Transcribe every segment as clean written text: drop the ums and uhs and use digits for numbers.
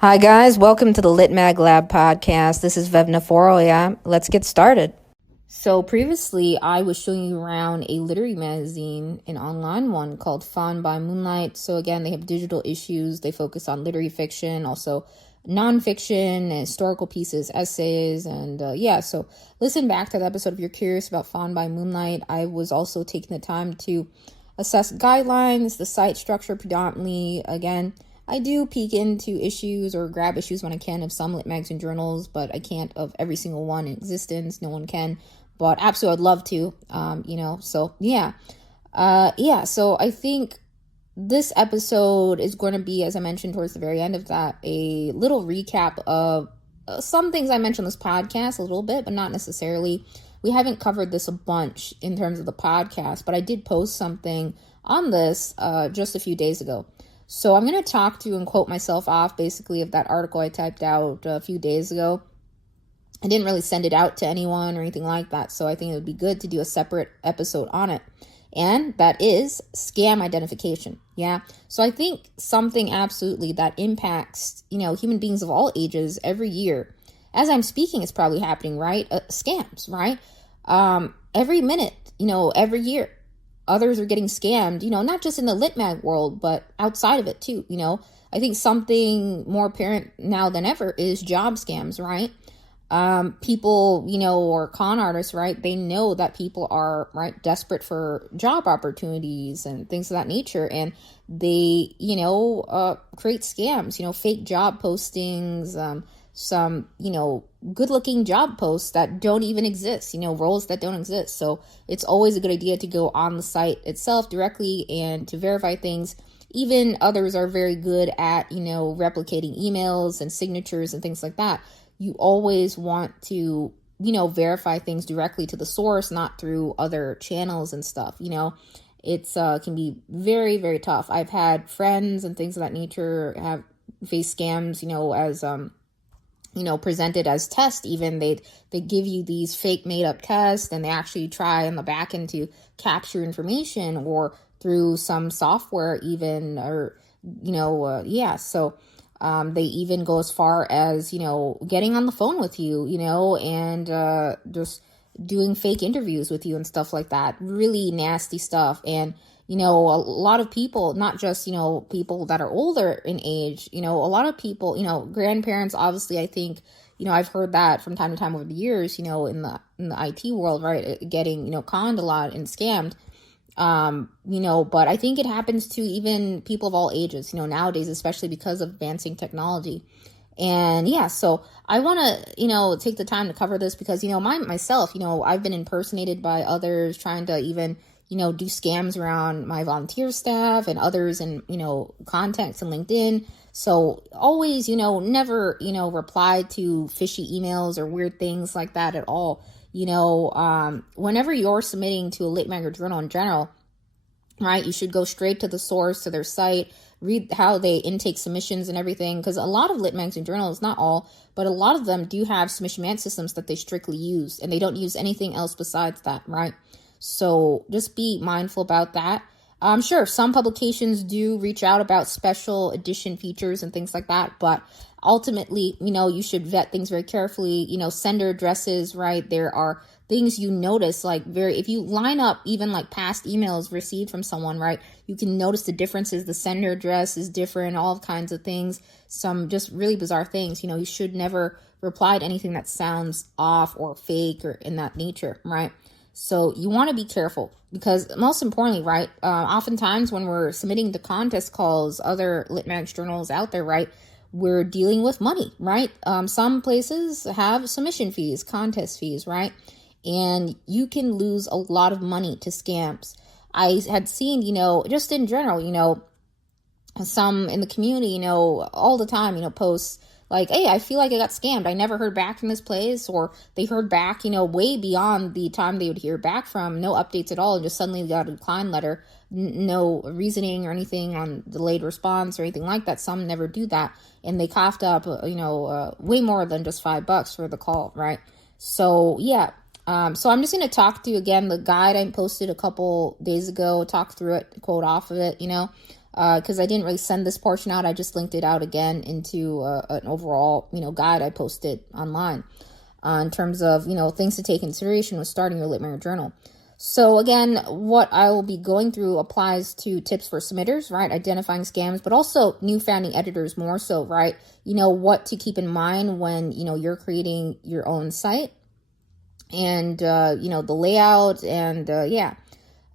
Hi, guys. Welcome to the Lit Mag Lab podcast. This is Vevna Forrow. Yeah, let's get started. So previously, I was showing you around a literary magazine, an online one called Fawn by Moonlight. So again, they have digital issues. They focus on literary fiction, also nonfiction, historical pieces, essays, and so listen back to the episode if you're curious about Fawn by Moonlight. I was also taking the time to assess guidelines, the site structure predominantly. Again, I do peek into issues or grab issues when I can of some lit magazine journals, but I can't of every single one in existence. No one can, but absolutely I'd love to, So I think this episode is going to be, as I mentioned towards the very end of that, a little recap of some things I mentioned on this podcast a little bit, but not necessarily. We haven't covered this a bunch in terms of the podcast, but I did post something on this just a few days ago. So I'm going to talk to and quote myself off basically of that article I typed out a few days ago. I didn't really send it out to anyone or anything like that. So I think it would be good to do a separate episode on it. And that is scam identification. Yeah. So I think something absolutely that impacts, human beings of all ages every year. As I'm speaking, it's probably happening, right? Scams, right? Every minute, every year. Others are getting scammed, not just in the lit mag world, but outside of it too. I think something more apparent now than ever is job scams, right? People, or con artists, right? They know that people are, right, desperate for job opportunities and things of that nature. And they, create scams, fake job postings, some, good looking job posts that don't even exist, roles that don't exist. So it's always a good idea to go on the site itself directly and to verify things. Even others are very good at, replicating emails and signatures and things like that. You always want to, verify things directly to the source, not through other channels and stuff. It's can be very, very tough. I've had friends and things of that nature have faced scams, as presented as tests. Even they give you these fake made up tests and they actually try on the back end to capture information or through some software even, or, so they even go as far as, getting on the phone with you, and just doing fake interviews with you and stuff like that. Really nasty stuff. And a lot of people, not just, people that are older in age, a lot of people, grandparents, obviously, I think, I've heard that from time to time over the years, in the IT world, right, getting, conned a lot and scammed, but I think it happens to even people of all ages, nowadays, especially because of advancing technology. And so I want to, take the time to cover this because, myself, I've been impersonated by others trying to even, do scams around my volunteer staff and others and, contacts and LinkedIn. So always, never, reply to fishy emails or weird things like that at all. Whenever you're submitting to a lit mag or journal in general, right, you should go straight to the source, to their site, read how they intake submissions and everything. Because a lot of lit magazine journals, not all, but a lot of them do have submission management systems that they strictly use, and they don't use anything else besides that, right? So just be mindful about that. I'm sure some publications do reach out about special edition features and things like that, but ultimately, you should vet things very carefully. Sender addresses, right? There are things you notice, like if you line up even like past emails received from someone, right? You can notice the differences. The sender address is different, all kinds of things, some just really bizarre things. You should never reply to anything that sounds off or fake or in that nature, right? So you want to be careful because most importantly, right, oftentimes when we're submitting to contest calls, other lit mag journals out there, right, we're dealing with money, right? Some places have submission fees, contest fees, right? And you can lose a lot of money to scams. I had seen, just in general, some in the community, all the time, posts like, hey, I feel like I got scammed. I never heard back from this place, or they heard back, way beyond the time they would hear back from, no updates at all, and just suddenly got a decline letter, no reasoning or anything on delayed response or anything like that. Some never do that, and they coughed up, way more than just $5 for the call, right? So, yeah. So I'm just going to talk through, again, the guide I posted a couple days ago, talk through it, quote off of it, because I didn't really send this portion out. I just linked it out again into an overall, guide I posted online in terms of, things to take into consideration when starting your Lit Mag journal. So again, what I will be going through applies to tips for submitters, right? Identifying scams, but also new founding editors more so, right? What to keep in mind when, you're creating your own site and, the layout and, yeah.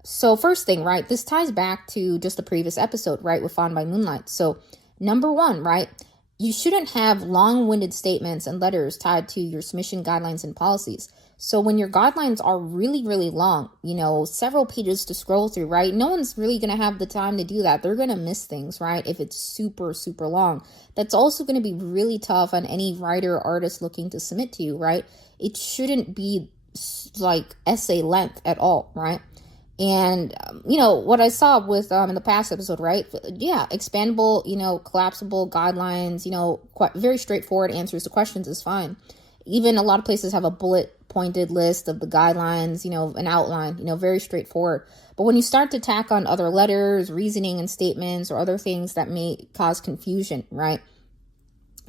So first thing, right? This ties back to just the previous episode, right? With Found by Moonlight. So number one, right? You shouldn't have long-winded statements and letters tied to your submission guidelines and policies. So when your guidelines are really, really long, several pages to scroll through, right? No one's really going to have the time to do that. They're going to miss things, right? If it's super, super long. That's also going to be really tough on any writer or artist looking to submit to you, right? It shouldn't be like essay length at all, right? And, what I saw with, in the past episode, right? Yeah, expandable, collapsible guidelines, quite very straightforward answers to questions is fine. Even a lot of places have a bullet pointed list of the guidelines, an outline, very straightforward. But when you start to tack on other letters, reasoning and statements or other things that may cause confusion, right?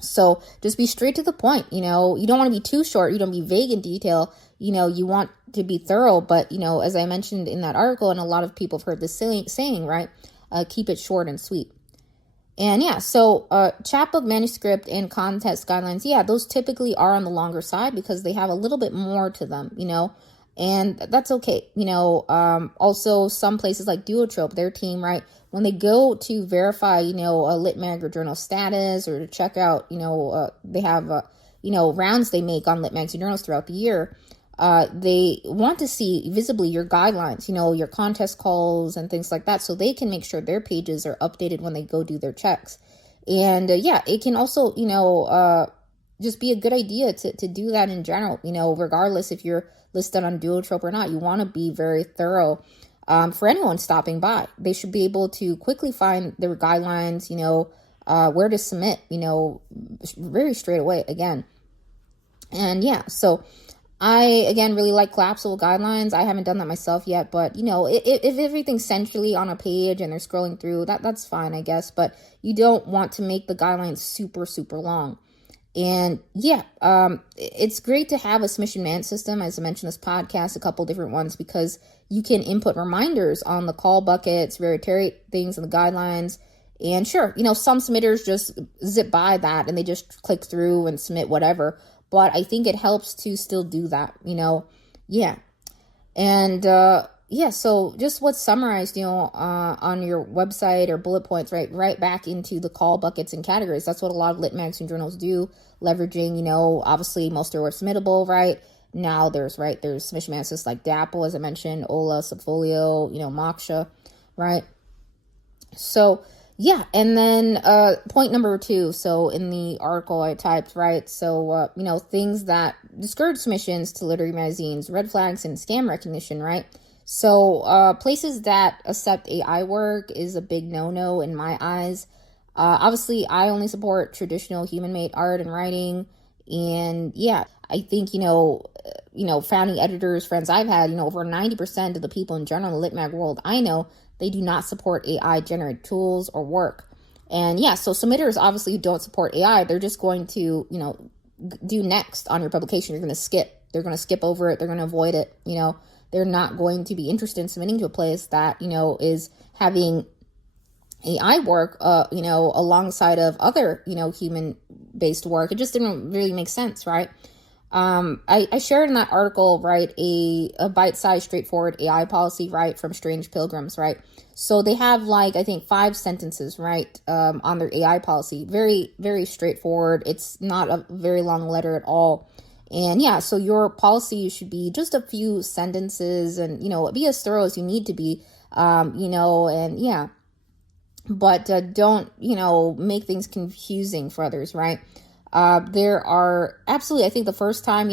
So just be straight to the point, you don't want to be too short. You don't be vague in detail. You want to be thorough, but, as I mentioned in that article, and a lot of people have heard this saying, right? Keep it short and sweet. And yeah, so chapbook, manuscript, and contest guidelines, yeah, those typically are on the longer side because they have a little bit more to them, and that's okay. Also some places like Duotrope, their team, right, when they go to verify, a Lit Mag or journal status or to check out, they have, rounds they make on Lit Mags and journals throughout the year. They want to see visibly your guidelines, your contest calls and things like that, so they can make sure their pages are updated when they go do their checks. And yeah, it can also, just be a good idea to do that in general, regardless if you're listed on Duotrope or not. You want to be very thorough. For anyone stopping by, they should be able to quickly find their guidelines, where to submit, very straight away again. And yeah, so I, again, really like collapsible guidelines. I haven't done that myself yet, but, if everything's centrally on a page and they're scrolling through, that's fine, I guess. But you don't want to make the guidelines super, super long. And yeah, it's great to have a submission management system. As I mentioned this podcast, a couple different ones, because you can input reminders on the call buckets, reiterate things in the guidelines. And sure, some submitters just zip by that and they just click through and submit whatever. But I think it helps to still do that, yeah. And yeah, so just what's summarized, on your website or bullet points, right back into the call buckets and categories. That's what a lot of Lit Mags and journals do, leveraging, obviously most are submittable, right? Now there's submission managers like DAPL, as I mentioned, Ola, Subfolio, Moksha, right? So yeah, and then point number 2. So in the article I typed, right? So, things that discourage submissions to literary magazines, red flags, and scam recognition, right? So places that accept AI work is a big no-no in my eyes. Obviously, I only support traditional human-made art and writing. And yeah, I think, founding editors, friends I've had, over 90% of the people in general in the Lit Mag world I know, they do not support AI generated tools or work. And yeah, so submitters obviously don't support AI. They're just going to, do next on your publication. You're going to skip. They're going to skip over it. They're going to avoid it. They're not going to be interested in submitting to a place that, is having AI work, alongside of other, human-based work. It just didn't really make sense, right? I shared in that article, right, a bite-sized, straightforward AI policy, right, from Strange Pilgrims, right? So they have, I think 5 sentences, right, on their AI policy. Very, very straightforward. It's not a very long letter at all. And yeah, so your policy should be just a few sentences and, be as thorough as you need to be, and yeah. But don't, make things confusing for others, right? There are absolutely, I think the first time,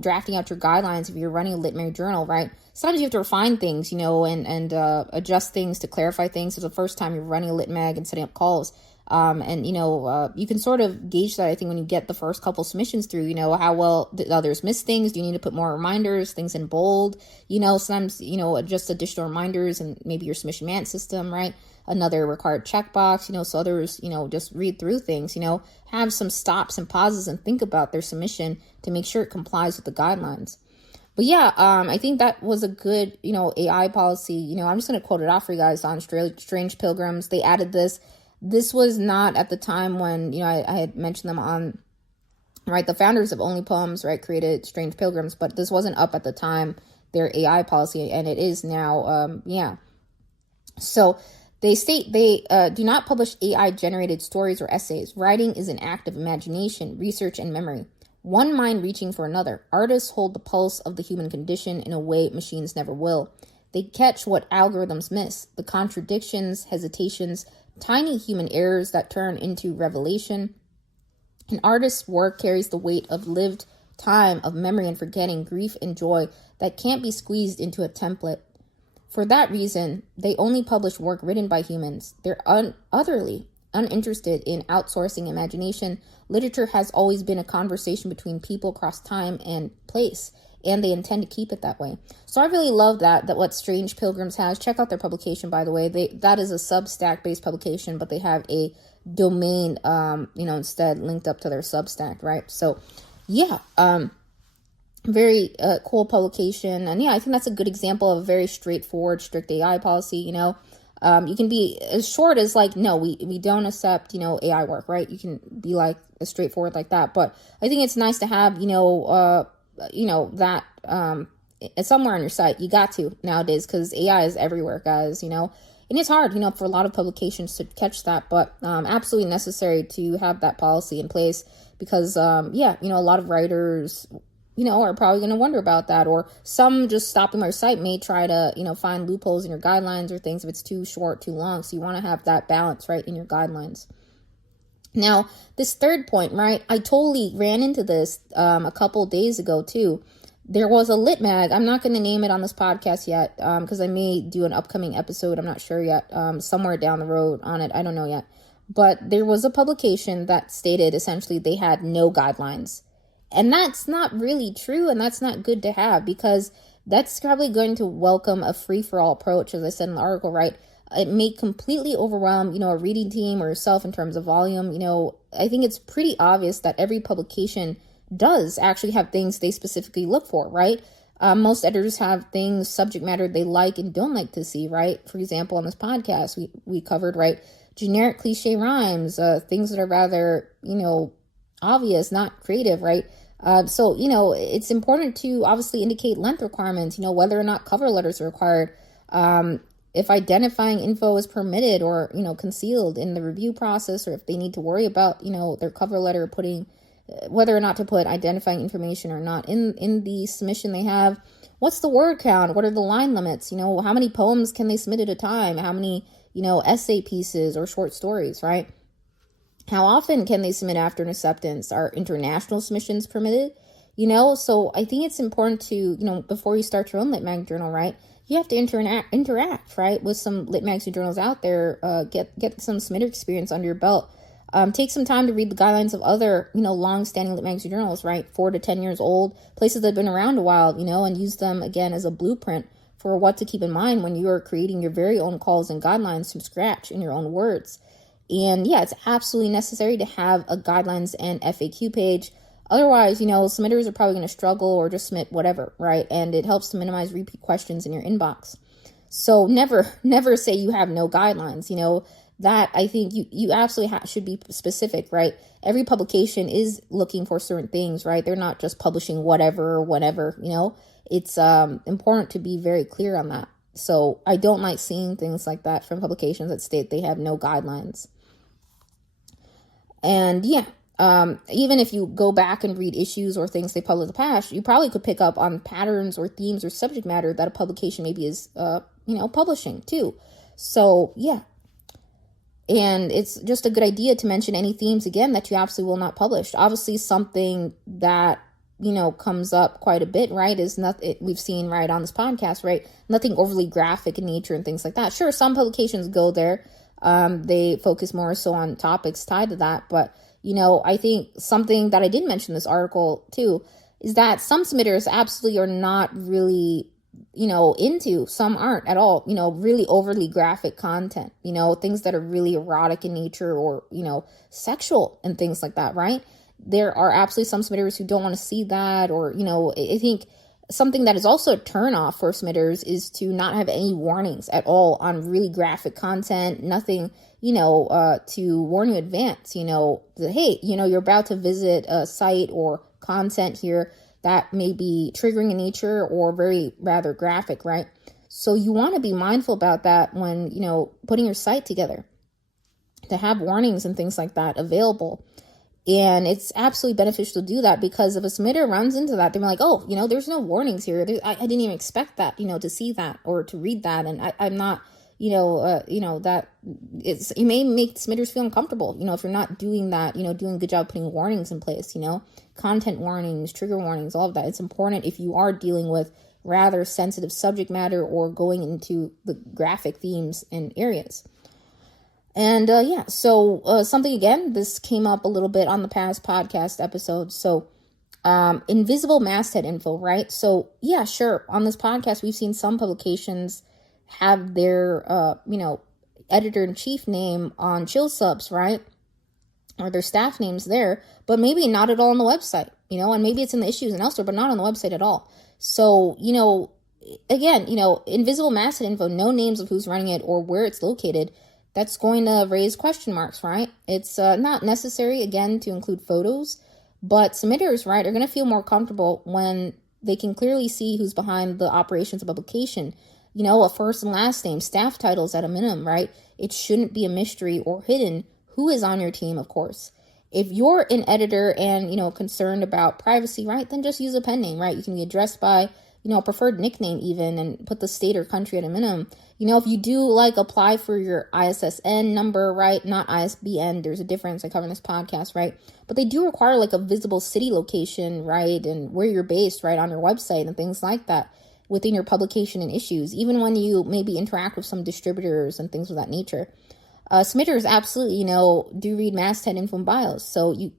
drafting out your guidelines, if you're running a Lit Mag journal, right? Sometimes you have to refine things, and adjust things to clarify things. So the first time you're running a Lit Mag and setting up calls, And, you can sort of gauge that, I think, when you get the first couple submissions through, how well did others miss things? Do you need to put more reminders, things in bold? Sometimes, just additional reminders and maybe your submission management system, right? Another required checkbox, so others, just read through things, have some stops and pauses and think about their submission to make sure it complies with the guidelines. But yeah, I think that was a good, AI policy. I'm just going to quote it off for you guys on Strange Pilgrims. They added this. This was not at the time when, I had mentioned them on, right, the founders of Only Poems, right, created Strange Pilgrims, but this wasn't up at the time, their AI policy, and it is now, So they state they do not publish AI-generated stories or essays. Writing is an act of imagination, research, and memory. One mind reaching for another. Artists hold the pulse of the human condition in a way machines never will. They catch what algorithms miss, the contradictions, hesitations, tiny human errors that turn into revelation. An artist's work carries the weight of lived time, of memory and forgetting, grief and joy that can't be squeezed into a template. For that reason, they only publish work written by humans. They're utterly uninterested in outsourcing imagination. Literature has always been a conversation between people across time and place, and they intend to keep it that way. So I really love that what Strange Pilgrims has. Check out their publication, by the way. That is a Substack-based publication, but they have a domain, instead linked up to their Substack, right? So, yeah, very cool publication. And yeah, I think that's a good example of a very straightforward, strict AI policy. You can be as short as like, no, we don't accept, AI work, right? You can be like as straightforward like that. But I think it's nice to have, that it's somewhere on your site. You got to nowadays, because AI is everywhere, guys, and it's hard, for a lot of publications to catch that, but absolutely necessary to have that policy in place, because, a lot of writers, are probably going to wonder about that, or some just stopping their site may try to, find loopholes in your guidelines or things if it's too short, too long. So you want to have that balance, right, in your guidelines. Now, this third point, right, I totally ran into this a couple days ago too. There was a lit mag. I'm not going to name it on this podcast yet, because I may do an upcoming episode. I'm not sure yet, somewhere down the road on it. I don't know yet. But there was a publication that stated essentially they had no guidelines. And that's not really true, and that's not good to have, because that's probably going to welcome a free-for-all approach, as I said in the article, right? It may completely overwhelm, a reading team or yourself in terms of volume. I think it's pretty obvious that every publication does actually have things they specifically look for, right? Most editors have things, subject matter they like and don't like to see, right? For example, on this podcast, we covered, right, generic cliche rhymes, things that are rather, obvious, not creative, right? So, it's important to obviously indicate length requirements, whether or not cover letters are required, if identifying info is permitted or, concealed in the review process, or if they need to worry about, their cover letter putting, whether or not to put identifying information or not in the submission they have. What's the word count? What are the line limits? How many poems can they submit at a time? How many, essay pieces or short stories, right? How often can they submit after an acceptance? Are international submissions permitted? So I think it's important to, before you start your own Lit Mag journal, right, you have to interact, right, with some Lit Mag journals out there, get some submitter experience under your belt. Take some time to read the guidelines of other, long-standing Lit Mag journals, right, 4 to 10 years old, places that have been around a while, and use them, again, as a blueprint for what to keep in mind when you are creating your very own calls and guidelines from scratch in your own words. And yeah, it's absolutely necessary to have a guidelines and FAQ page. Otherwise, submitters are probably going to struggle or just submit whatever, right? And it helps to minimize repeat questions in your inbox. So never say you have no guidelines. That I think you absolutely should be specific, right? Every publication is looking for certain things, right? They're not just publishing whatever or whenever, It's important to be very clear on that. So I don't like seeing things like that from publications that state they have no guidelines. And yeah, even if you go back and read issues or things they published in the past, you probably could pick up on patterns or themes or subject matter that a publication maybe is, publishing too. So yeah. And it's just a good idea to mention any themes, again, that you absolutely will not publish. Obviously, something that, comes up quite a bit, right, is nothing we've seen right on this podcast, right? Nothing overly graphic in nature and things like that. Sure, some publications go there. They focus more so on topics tied to that. But, I think something that I did mention in this article too is that some submitters absolutely are not really, into, some aren't at all, really overly graphic content, things that are really erotic in nature or, sexual and things like that, right? There are absolutely some submitters who don't want to see that, or, I think something that is also a turnoff for submitters is to not have any warnings at all on really graphic content, nothing, to warn you in advance, that, hey, you're about to visit a site or content here that may be triggering in nature or very rather graphic, right? So you want to be mindful about that when, putting your site together, to have warnings and things like that available. And it's absolutely beneficial to do that, because if a submitter runs into that, they're like, oh, there's no warnings here. I didn't even expect that, to see that or to read that. And I'm not, that it may make submitters feel uncomfortable, if you're not doing that, doing a good job putting warnings in place, content warnings, trigger warnings, all of that. It's important if you are dealing with rather sensitive subject matter or going into the graphic themes and areas. And so something, again, this came up a little bit on the past podcast episode. So invisible masthead info, right? So yeah, sure. On this podcast, we've seen some publications have their, editor-in-chief name on chill subs, right? Or their staff names there, but maybe not at all on the website, and maybe it's in the issues and elsewhere, but not on the website at all. So, again, invisible masthead info, no names of who's running it or where it's located. That's going to raise question marks, right? It's not necessary, again, to include photos, but submitters, right, are going to feel more comfortable when they can clearly see who's behind the operations of publication. A first and last name, staff titles at a minimum, right? It shouldn't be a mystery or hidden who is on your team, of course. If you're an editor and, concerned about privacy, right, then just use a pen name, right? You can be addressed by, a preferred nickname even, and put the state or country at a minimum. If you do apply for your ISSN number, right, not ISBN, there's a difference. I cover in this podcast, right? But they do require a visible city location, right, and where you're based, right, on your website and things like that within your publication and issues, even when you maybe interact with some distributors and things of that nature. Submitters absolutely, do read masthead info and bios. So you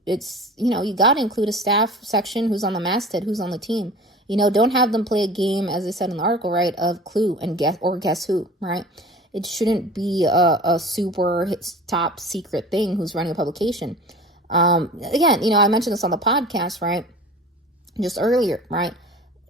got to include a staff section, who's on the masthead, who's on the team. Don't have them play a game, as I said in the article, right, of clue and guess who, right? It shouldn't be a super top secret thing who's running a publication. Again, I mentioned this on the podcast, right, just earlier, right?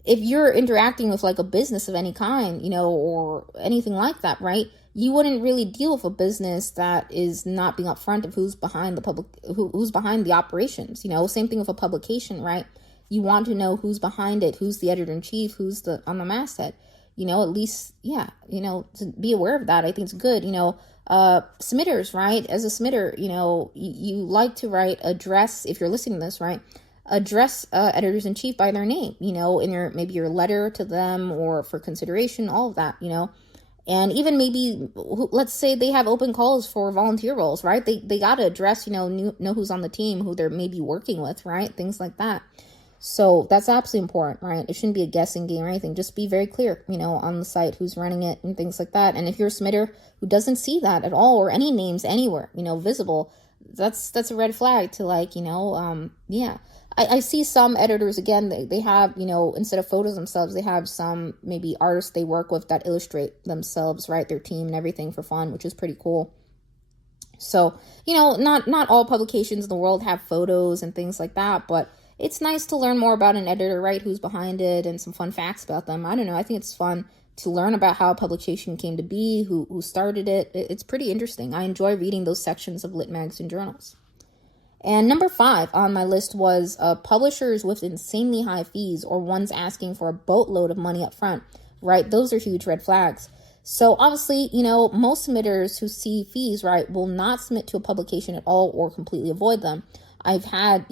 If you're interacting with a business of any kind, or anything like that, right, you wouldn't really deal with a business that is not being upfront of who's behind who's behind the operations. Same thing with a publication, right? You want to know who's behind it, who's the editor-in-chief, who's on the masthead, at least, to be aware of that. I think it's good, submitters, right? As a submitter, you like to write, address, if you're listening to this, right? Address editors-in-chief by their name, in maybe your letter to them or for consideration, all of that, and even maybe, let's say they have open calls for volunteer roles, right? They got to address, know who's on the team, who they're maybe working with, right? Things like that. So that's absolutely important, right? It shouldn't be a guessing game or anything. Just be very clear, on the site, who's running it and things like that. And if you're a submitter who doesn't see that at all, or any names anywhere, visible, that's a red flag to yeah. I see some editors, again, they have, instead of photos themselves, they have some maybe artists they work with that illustrate themselves, right? Their team and everything for fun, which is pretty cool. So, not all publications in the world have photos and things like that, but it's nice to learn more about an editor, right? Who's behind it and some fun facts about them. I don't know. I think it's fun to learn about how a publication came to be, who started it. It's pretty interesting. I enjoy reading those sections of lit magazine journals. And number 5 on my list was publishers with insanely high fees, or ones asking for a boatload of money up front, right? Those are huge red flags. So obviously, most submitters who see fees, right, will not submit to a publication at all or completely avoid them. I've had,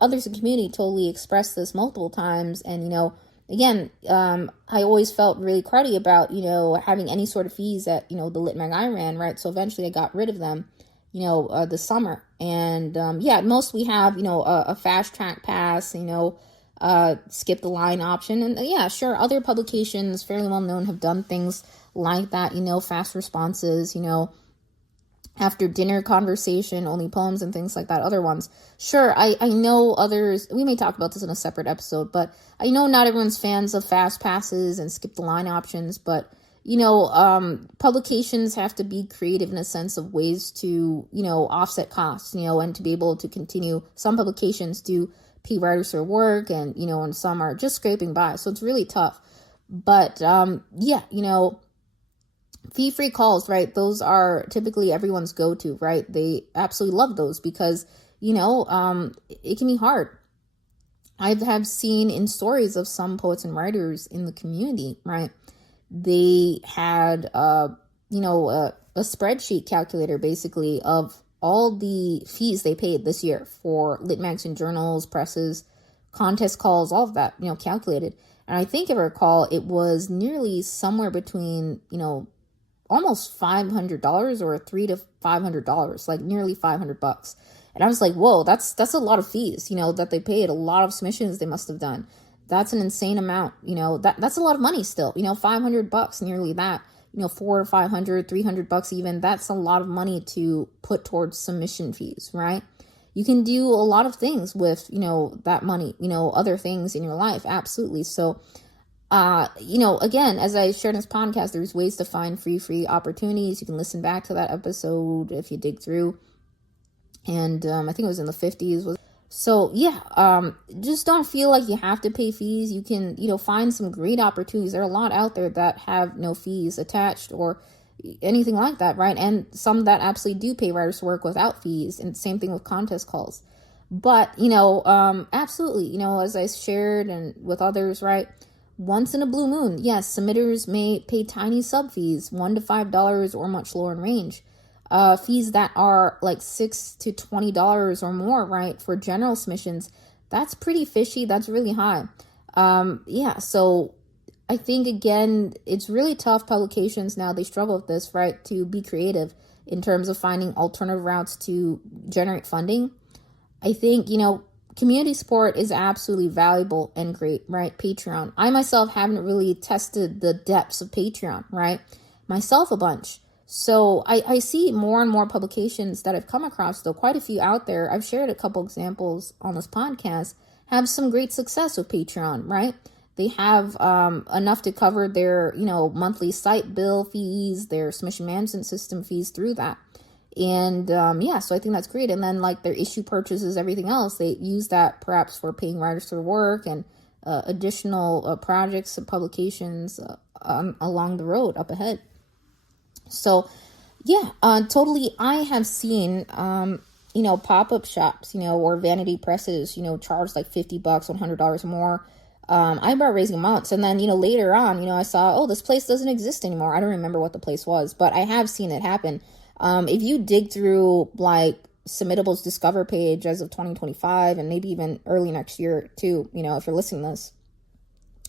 others in the community totally express this multiple times. And, again, I always felt really cruddy about, having any sort of fees at, the lit mag I ran, right? So eventually I got rid of them, this summer. And, most we have, a fast track pass, skip the line option. And sure, other publications fairly well known have done things like that, fast responses, after dinner conversation, only poems and things like that, other ones. Sure, I know others, we may talk about this in a separate episode, but I know not everyone's fans of fast passes and skip the line options, but, publications have to be creative in a sense of ways to, offset costs, and to be able to continue. Some publications do pay writers for work and, and some are just scraping by. So it's really tough. But, fee-free calls, right? Those are typically everyone's go-to, right? They absolutely love those because, it can be hard. I have seen in stories of some poets and writers in the community, right? They had, a spreadsheet calculator basically of all the fees they paid this year for lit magazine journals, presses, contest calls, all of that, calculated. And I think if I recall, it was nearly somewhere between, almost $500 or $300 to $500, like nearly $500. And I was like, whoa, that's a lot of fees, that they paid, a lot of submissions they must have done. That's an insane amount, that's a lot of money still, $500, nearly that, $400 to $500, $300 even, that's a lot of money to put towards submission fees, right? You can do a lot of things with, that money, other things in your life. Absolutely. So, again, as I shared in this podcast, there's ways to find free opportunities. You can listen back to that episode if you dig through. And I think it was in the 50s. So yeah, just don't feel like you have to pay fees. You can, find some great opportunities. There are a lot out there that have no fees attached or anything like that, right? And some that absolutely do pay writers to work without fees. And same thing with contest calls. But, absolutely, as I shared and with others, right? Once in a blue moon, yes, submitters may pay tiny sub fees, $1 to $5 or much lower in range. Fees that are like $6 to $20 or more, right, for general submissions, that's pretty fishy. That's really high. So I think, again, it's really tough. Publications now, they struggle with this, right, to be creative in terms of finding alternative routes to generate funding. I think, community support is absolutely valuable and great, right? Patreon. I myself haven't really tested the depths of Patreon, right? Myself a bunch. So I see more and more publications that I've come across, though quite a few out there. I've shared a couple examples on this podcast, have some great success with Patreon, right? They have enough to cover their, monthly site bill fees, their submission management system fees through that. And so I think that's great. And then like their issue purchases, everything else, they use that perhaps for paying writers for work and additional projects and publications along the road up ahead. So totally. I have seen, pop-up shops, or vanity presses, charge like $50, $100 more. I about raising amounts. And then, later on, I saw, this place doesn't exist anymore. I don't remember what the place was, but I have seen it happen. If you dig through like Submittable's Discover page as of 2025 and maybe even early next year too, if you're listening to this,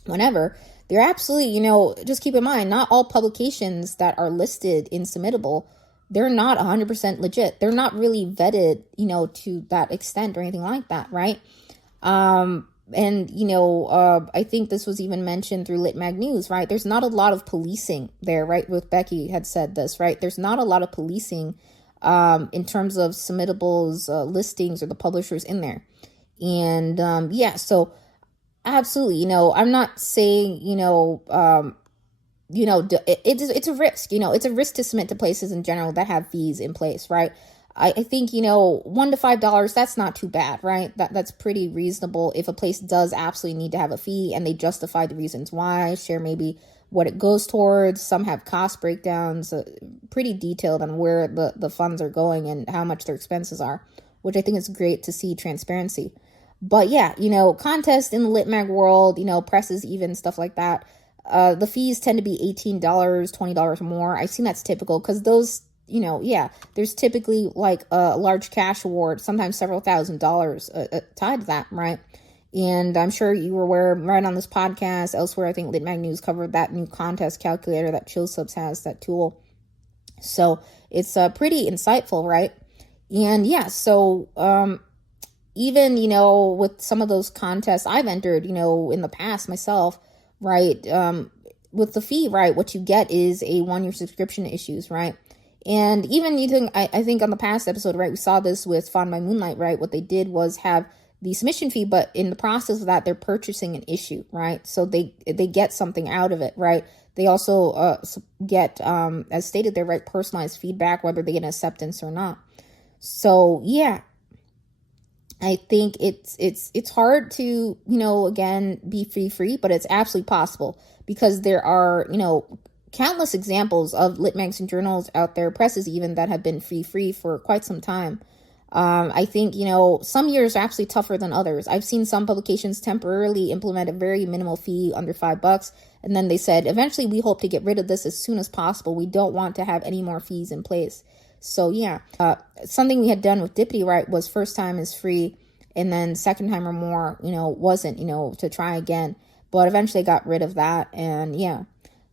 whenever, they're absolutely, just keep in mind, not all publications that are listed in Submittable, they're not 100% legit. They're not really vetted, to that extent or anything like that, right? I think this was even mentioned through Lit Mag News, right? There's not a lot of policing there, right? With Becky had said this, right? There's not a lot of policing in terms of Submittable's listings or the publishers in there. And so absolutely, I'm not saying, it's a risk, it's a risk to submit to places in general that have fees in place, right? I think, $1 to $5, that's not too bad, right? That's pretty reasonable if a place does absolutely need to have a fee and they justify the reasons why, share maybe what it goes towards. Some have cost breakdowns, pretty detailed on where the funds are going and how much their expenses are, which I think is great to see transparency. But yeah, contests in the lit mag world, presses, even stuff like that. The fees tend to be $18, $20 or more. I've seen that's typical because those, there's typically like a large cash award, sometimes several $1,000s tied to that, right? And I'm sure you were aware right on this podcast, elsewhere, I think Lit Mag News covered that new contest calculator that Chill Subs has, that tool. So it's pretty insightful, right? And even, with some of those contests I've entered, in the past myself, right? With the fee, right? What you get is a 1-year subscription to issues, right? And even you think, I think on the past episode, right, we saw this with Found by Moonlight, right? What they did was have the submission fee, but in the process of that, they're purchasing an issue, right? So they get something out of it, right? They also get, as stated there, right, personalized feedback, whether they get an acceptance or not. So yeah, I think it's hard to, again, be free, but it's absolutely possible because there are, countless examples of lit magazine journals out there, presses even, that have been free for quite some time. I think, some years are absolutely tougher than others. I've seen some publications temporarily implement a very minimal fee under $5. And then they said, eventually we hope to get rid of this as soon as possible. We don't want to have any more fees in place. So yeah, something we had done with Dippity, right, was first time is free. And then second time or more, wasn't, to try again. But eventually got rid of that. And yeah.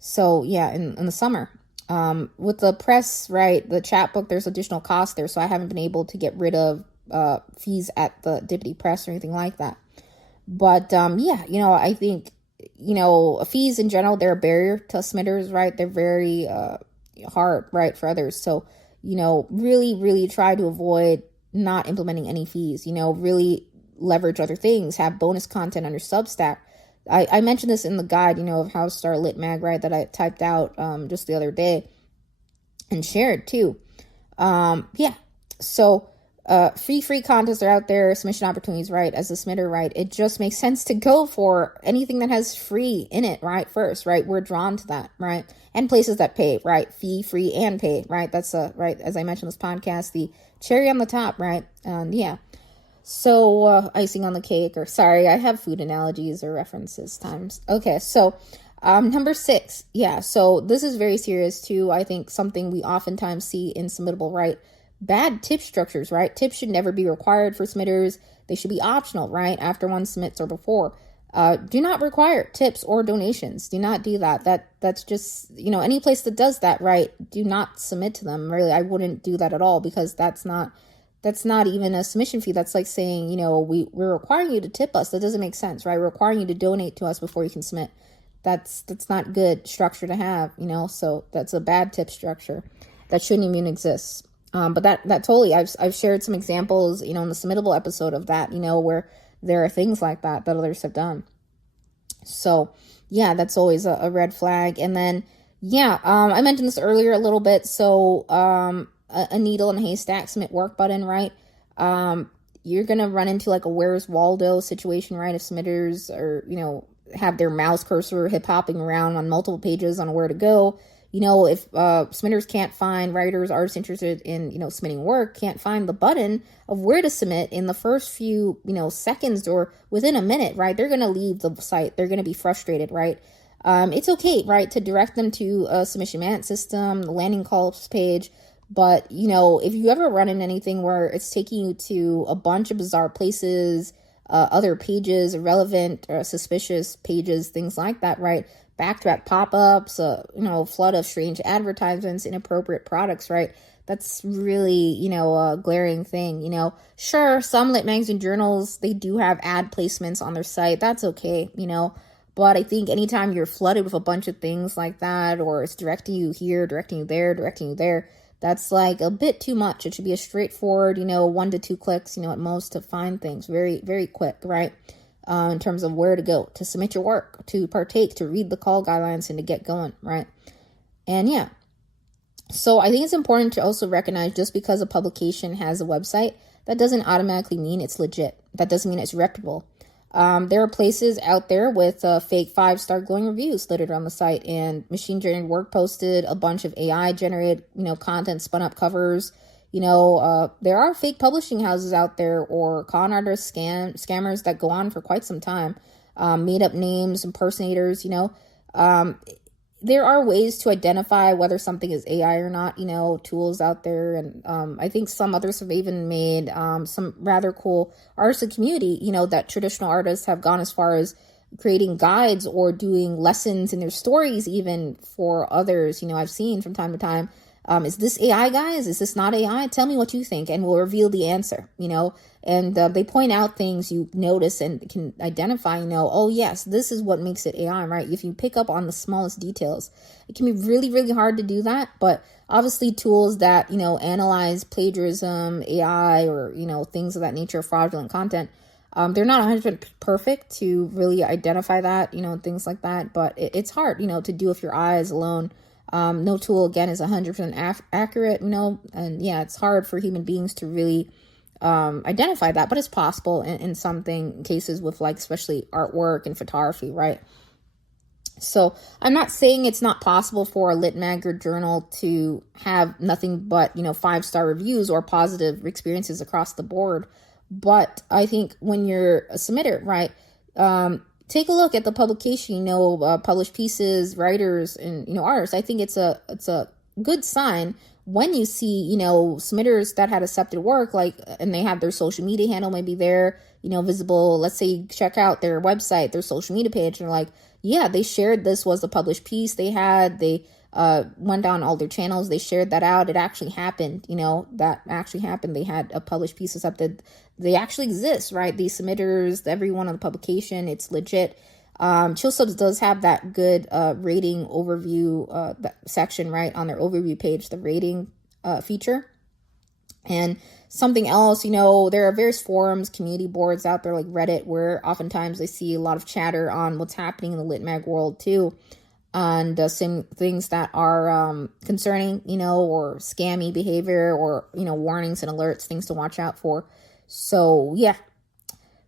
So yeah, in the summer, with the press, right, the chapbook, there's additional cost there. So I haven't been able to get rid of fees at the Dippity Press or anything like that. But yeah, I think, fees in general, they're a barrier to submitters, right? They're very hard, right, for others. So, really, really try to avoid not implementing any fees, really leverage other things, have bonus content under Substack. I mentioned this in the guide, of how to start a lit mag, right, that I typed out just the other day and shared too. Yeah, so free contests are out there, submission opportunities, right, as a submitter, right, it just makes sense to go for anything that has free in it, right, first, right, we're drawn to that, right, and places that pay, right, fee, free, and pay, right, that's, right, as I mentioned in this podcast, the cherry on the top, right, yeah. So, icing on the cake, or sorry, I have food analogies or references times. Okay, so, number 6, yeah, so this is very serious too. I think something we oftentimes see in submittable, right? Bad tip structures, right? Tips should never be required for submitters. They should be optional, right? After one submits or before. Do not require tips or donations. Do not do that. That's just, any place that does that, right? Do not submit to them. Really, I wouldn't do that at all because that's not even a submission fee. That's like saying, we're requiring you to tip us. That doesn't make sense, right? We're requiring you to donate to us before you can submit. That's not good structure to have, so that's a bad tip structure that shouldn't even exist. But that totally, I've shared some examples, in the submittable episode of that, where there are things like that others have done. So yeah, that's always a red flag. And then, yeah, I mentioned this earlier a little bit. So, a needle in a haystack submit work button, right? You're going to run into like a Where's Waldo situation, right? If submitters are, have their mouse cursor hip hopping around on multiple pages on where to go, if submitters can't find, writers, artists interested in, submitting work, can't find the button of where to submit in the first few, seconds or within a minute, right? They're going to leave the site. They're going to be frustrated, right? It's okay, right, to direct them to a submission management system, the landing calls page. But, if you ever run into anything where it's taking you to a bunch of bizarre places, other pages, irrelevant, suspicious pages, things like that, right? Back-to-back pop-ups, flood of strange advertisements, inappropriate products, right? That's really, a glaring thing, Sure, some lit magazine journals, they do have ad placements on their site. That's okay, But I think anytime you're flooded with a bunch of things like that, or it's directing you here, directing you there, that's like a bit too much. It should be a straightforward, 1 to 2 clicks, at most to find things very, very quick, right? In terms of where to go, to submit your work, to partake, to read the call guidelines, and to get going, right? And yeah, so I think it's important to also recognize just because a publication has a website, that doesn't automatically mean it's legit. That doesn't mean it's reputable. There are places out there with fake 5-star glowing reviews littered on the site, and machine-generated work posted, a bunch of AI-generated, content, spun-up covers. There are fake publishing houses out there or con artists, scammers that go on for quite some time, made-up names, impersonators, There are ways to identify whether something is AI or not, tools out there. And I think some others have even made some rather cool artistic community, that traditional artists have gone as far as creating guides or doing lessons in their stories even for others. I've seen from time to time Is this AI, guys? Is this not AI? Tell me what you think, and we'll reveal the answer, and they point out things you notice and can identify, oh yes, this is what makes it AI, right? If you pick up on the smallest details, it can be really, really hard to do that. But obviously tools that, analyze plagiarism, AI, or, things of that nature, fraudulent content, they're not 100% perfect to really identify that, things like that. But it's hard, to do with your eyes alone. No tool, again, is 100% accurate, and yeah, it's hard for human beings to really identify that, but it's possible in some cases with, like, especially artwork and photography, right? So I'm not saying it's not possible for a lit mag or journal to have nothing but, 5-star reviews or positive experiences across the board. But I think when you're a submitter, right, take a look at the publication, published pieces, writers, and, artists. I think it's a good sign when you see, submitters that had accepted work, like, and they have their social media handle maybe there, visible. Let's say you check out their website, their social media page, and they're like, yeah, they shared this was the published piece they had. They went down all their channels. They shared that out. It actually happened. That actually happened. They had a published piece accepted. They actually exist, right? These submitters, everyone on the publication, it's legit. Chill Subs does have that good rating overview section, right, on their overview page, the rating feature. And something else, there are various forums, community boards out there like Reddit, where oftentimes I see a lot of chatter on what's happening in the lit mag world too, and some things that are concerning, or scammy behavior, or, warnings and alerts, things to watch out for. So yeah.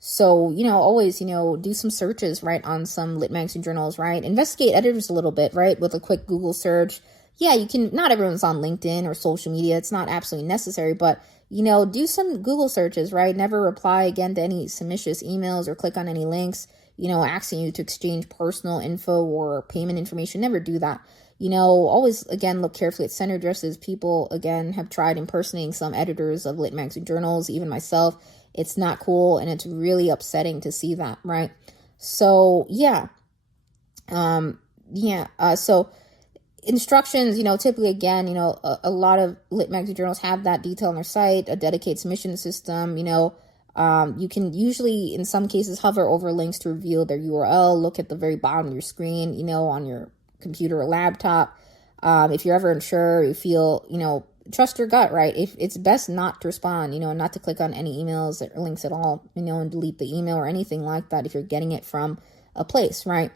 So, always, do some searches, right, on some lit magazine journals, right? Investigate editors a little bit, right, with a quick Google search. Yeah, you can, not everyone's on LinkedIn or social media. It's not absolutely necessary, but, do some Google searches, right? Never reply again to any submissions emails or click on any links, asking you to exchange personal info or payment information. Never do that. Always, again, look carefully at sender addresses. People, again, have tried impersonating some editors of lit magazine journals, even myself. It's not cool, and it's really upsetting to see that, right? So, yeah. So instructions, typically, again, a lot of lit magazine journals have that detail on their site, a dedicated submission system, you can usually, in some cases, hover over links to reveal their URL, look at the very bottom of your screen, on your computer or laptop. If you're ever unsure, you feel, trust your gut, right? If it's best not to respond, not to click on any emails or links at all, and delete the email or anything like that if you're getting it from a place, right?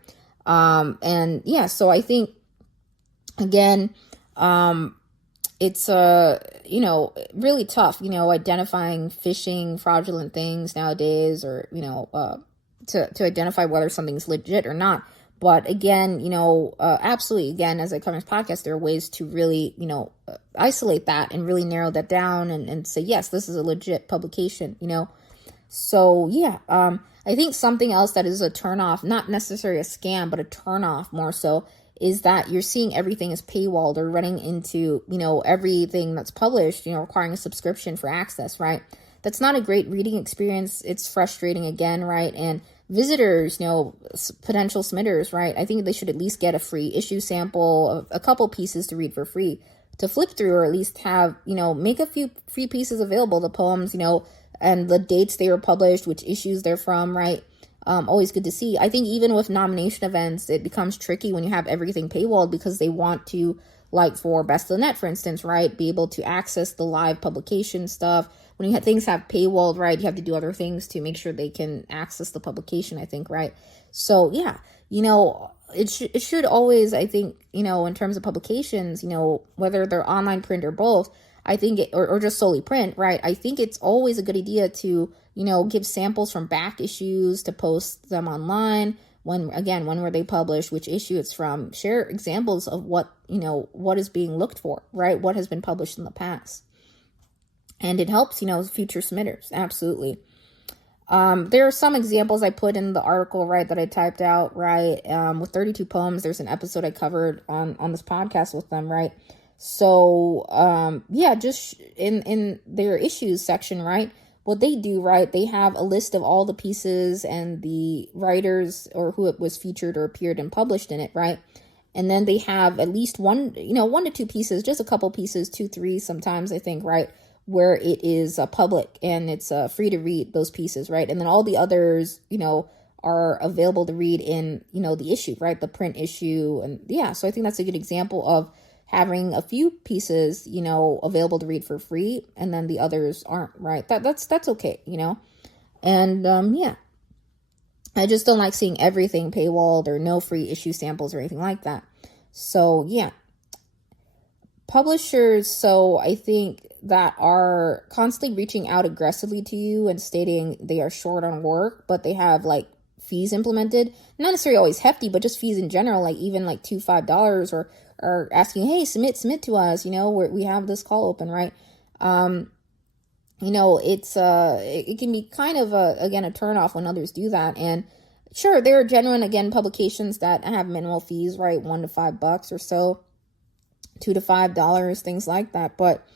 And yeah, so I think, again, it's really tough, identifying phishing, fraudulent things nowadays, or to identify whether something's legit or not. But again, absolutely, again, as I come to this podcast, there are ways to really, isolate that and really narrow that down and say, yes, this is a legit publication, So, yeah, I think something else that is a turnoff, not necessarily a scam, but a turnoff more so, is that you're seeing everything is paywalled or running into, everything that's published, requiring a subscription for access, right? That's not a great reading experience. It's frustrating again, right? And visitors, potential submitters, right? I think they should at least get a free issue sample of a couple pieces to read for free, to flip through, or at least have, make a few free pieces available, the poems, and the dates they were published, which issues they're from, right? Always good to see. I think even with nomination events, it becomes tricky when you have everything paywalled, because they want to, like for Best of the Net, for instance, right, be able to access the live publication stuff. When you have things have paywalled, right, you have to do other things to make sure they can access the publication, I think, right? So, yeah, it should always, I think, in terms of publications, whether they're online, print, or both, I think, or just solely print, right? I think it's always a good idea to, give samples from back issues, to post them online. When were they published, which issue it's from, share examples of what is being looked for, right? What has been published in the past. And it helps, future submitters. Absolutely. There are some examples I put in the article, right, that I typed out, right? With 32 poems, there's an episode I covered on this podcast with them, right? So, just in their issues section, right, what they do, right, they have a list of all the pieces and the writers or who it was featured or appeared and published in it, right? And then they have at least one to two pieces, just a couple pieces, 2, 3 sometimes, I think, right, where it is public and it's free to read those pieces, right? And then all the others, are available to read in, the issue, right? The print issue. And yeah, so I think that's a good example of having a few pieces, available to read for free, and then the others aren't, right? That's okay, And yeah, I just don't like seeing everything paywalled or no free issue samples or anything like that. So yeah, publishers, so I think that are constantly reaching out aggressively to you and stating they are short on work, but they have like fees implemented, not necessarily always hefty, but just fees in general, like even like $2, $5, or asking, hey, submit to us, we have this call open, right? It's it can be kind of again a turnoff when others do that. And sure, there are genuine, again, publications that have minimal fees, right? $1 to $5 or so, $2 to $5, things like that. But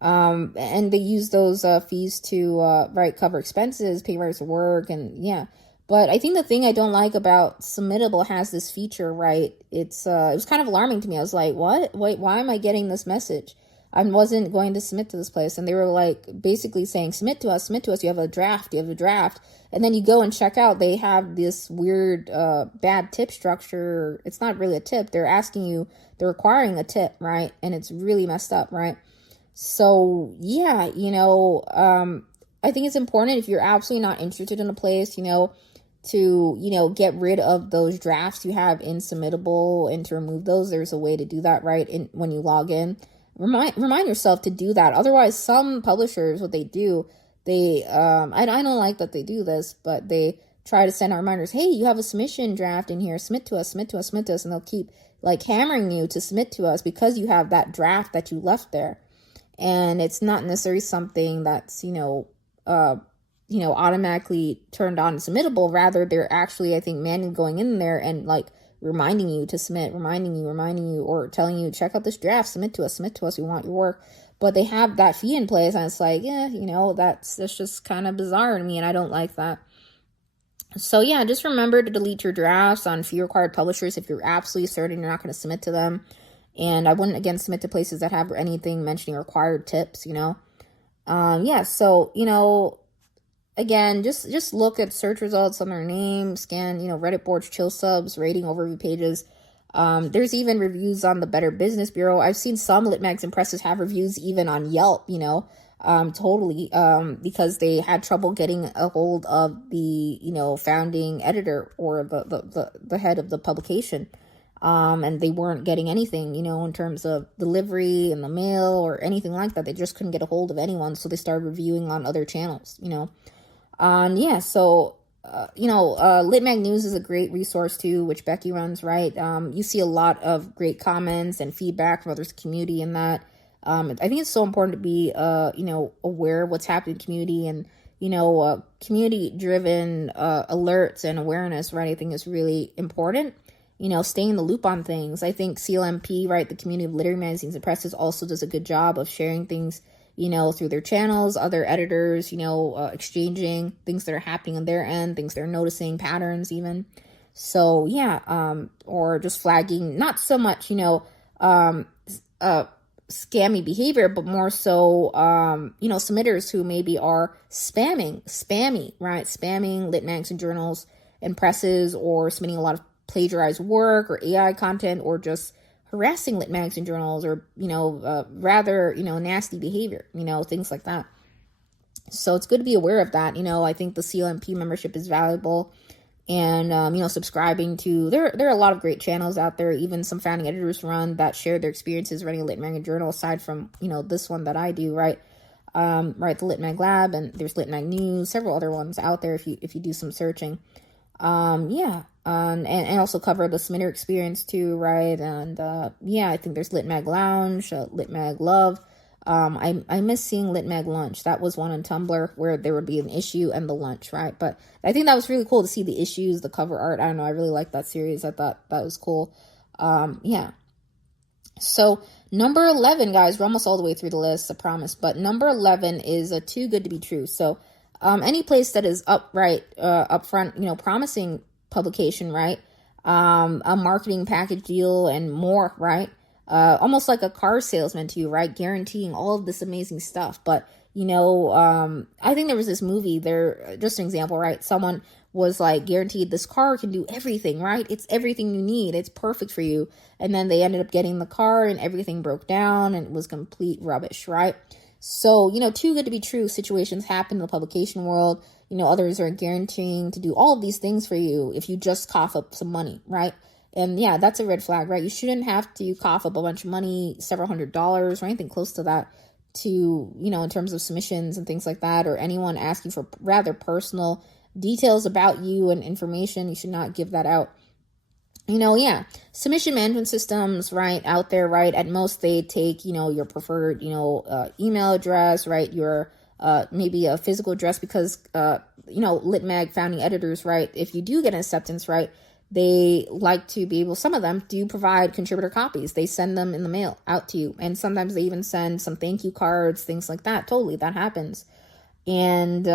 and they use those fees to cover expenses, pay writers to work, and yeah. But I think the thing I don't like about Submittable has this feature, right? It was kind of alarming to me. I was like, what? Wait, why am I getting this message? I wasn't going to submit to this place. And they were like basically saying, submit to us, you have a draft. And then you go and check out, they have this weird bad tip structure. It's not really a tip. They're requiring a tip, right? And it's really messed up, right? So yeah, I think it's important, if you're absolutely not interested in a place, to, get rid of those drafts you have in Submittable and to remove those. There's a way to do that, right? When you log in, remind yourself to do that. Otherwise, some publishers, what they do, I don't like that they do this, but they try to send out reminders. Hey, you have a submission draft in here. Submit to us. And they'll keep like hammering you to submit to us because you have that draft that you left there. And it's not necessarily something that's, automatically turned on and submittable. Rather, they're actually, I think, manually going in there and like reminding you to submit, reminding you, or telling you, check out this draft, submit to us, we want your work. But they have that fee in place, and it's like, yeah, that's just kind of bizarre to me, and I don't like that. So yeah, just remember to delete your drafts on fee required publishers if you're absolutely certain you're not going to submit to them. And I wouldn't, again, submit to places that have anything mentioning required tips, Yeah, so, again, just look at search results on their name, scan, Reddit boards, chill subs, rating overview pages. There's even reviews on the Better Business Bureau. I've seen some lit mags and presses have reviews even on Yelp, totally, because they had trouble getting a hold of the, founding editor or the head of the publication. And they weren't getting anything, in terms of delivery in the mail or anything like that. They just couldn't get a hold of anyone. So they started reviewing on other channels, yeah, so, Lit Mag News is a great resource too, which Becky runs, right? You see a lot of great comments and feedback from others in the community in that. I think it's so important to be, aware of what's happening in the community and, community-driven alerts and awareness, right? I think is really important. Staying in the loop on things. I think CLMP, right, the Community of Literary Magazines and Presses, also does a good job of sharing things, through their channels, other editors, exchanging things that are happening on their end, things they're noticing, patterns even. So yeah, or just flagging, not so much, scammy behavior, but more so, submitters who maybe are spamming, right? Spamming lit mags and journals and presses, or submitting a lot of plagiarized work or AI content, or just harassing lit mags and journals, or, rather, nasty behavior, things like that. So it's good to be aware of that. I think the CLMP membership is valuable, and, subscribing to, there are a lot of great channels out there, even some founding editors run, that share their experiences running a lit mag and journal, aside from, this one that I do, right? The Lit Mag Lab, and there's Lit Mag News, several other ones out there if you do some searching. And also cover the submitter experience too, right? And I think there's Lit Mag Lounge, Lit Mag Love. I miss seeing Lit Mag Lunch. That was one on Tumblr where there would be an issue and the lunch, right? But I think that was really cool to see the issues, the cover art. I don't know, I really liked that series. I thought that was cool. So number 11, guys, we're almost all the way through the list, I promise. But number 11 is too good to be true. So any place that is up front, promising publication, right? a marketing package deal, and more, right? Almost like a car salesman to you, right? Guaranteeing all of this amazing stuff. But, I think there was this movie there, just an example, right? Someone was like guaranteed this car can do everything, right? It's everything you need. It's perfect for you. And then they ended up getting the car and everything broke down and it was complete rubbish, right? So, too good to be true situations happen in the publication world. Others are guaranteeing to do all of these things for you if you just cough up some money, right? And yeah, that's a red flag, right? You shouldn't have to cough up a bunch of money, several $100s or anything close to that to, in terms of submissions and things like that, or anyone asking for rather personal details about you and information. You should not give that out. Submission management systems, right, out there, right, at most they take, your preferred, email address, right, your maybe a physical address, because, Lit Mag founding editors, right, if you do get an acceptance, right, they like to be able, some of them do provide contributor copies. They send them in the mail out to you. And sometimes they even send some thank you cards, things like that. Totally, that happens. And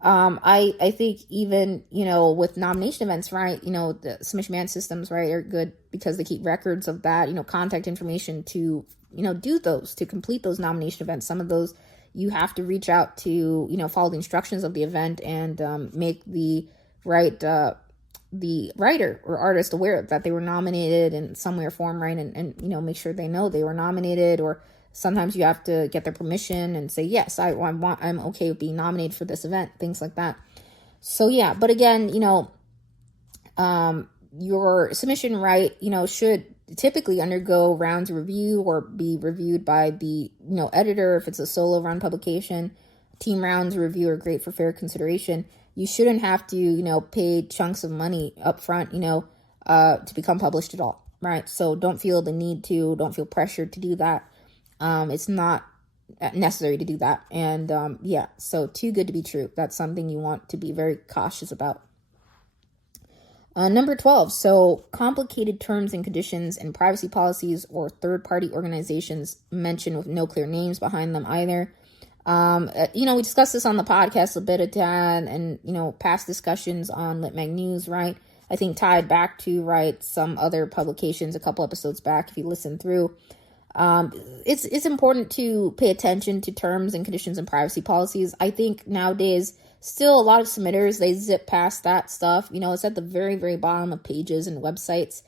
I think even, with nomination events, right, the submission management systems, right, are good because they keep records of that, contact information to, to complete those nomination events. Some of those you have to reach out to, follow the instructions of the event and make the writer or artist aware that they were nominated in some way or form, right? And make sure they know they were nominated, or sometimes you have to get their permission and say, yes, I'm okay with being nominated for this event, things like that. So yeah, but again, your submission, right, should typically undergo rounds of review or be reviewed by the, editor. If it's a solo run publication, team rounds of review are great for fair consideration. You shouldn't have to, pay chunks of money up front, to become published at all, right? So don't feel the need to, don't feel pressured to do that. It's not necessary to do that. And so too good to be true. That's something you want to be very cautious about. Number 12, so complicated terms and conditions and privacy policies or third-party organizations mentioned with no clear names behind them either. We discussed this on the podcast a bit of time and, past discussions on Lit Mag News, right? I think tied back to, right, some other publications a couple episodes back, if you listen through. It's important to pay attention to terms and conditions and privacy policies. I think nowadays, still a lot of submitters, they zip past that stuff. It's at the very, very bottom of pages and websites,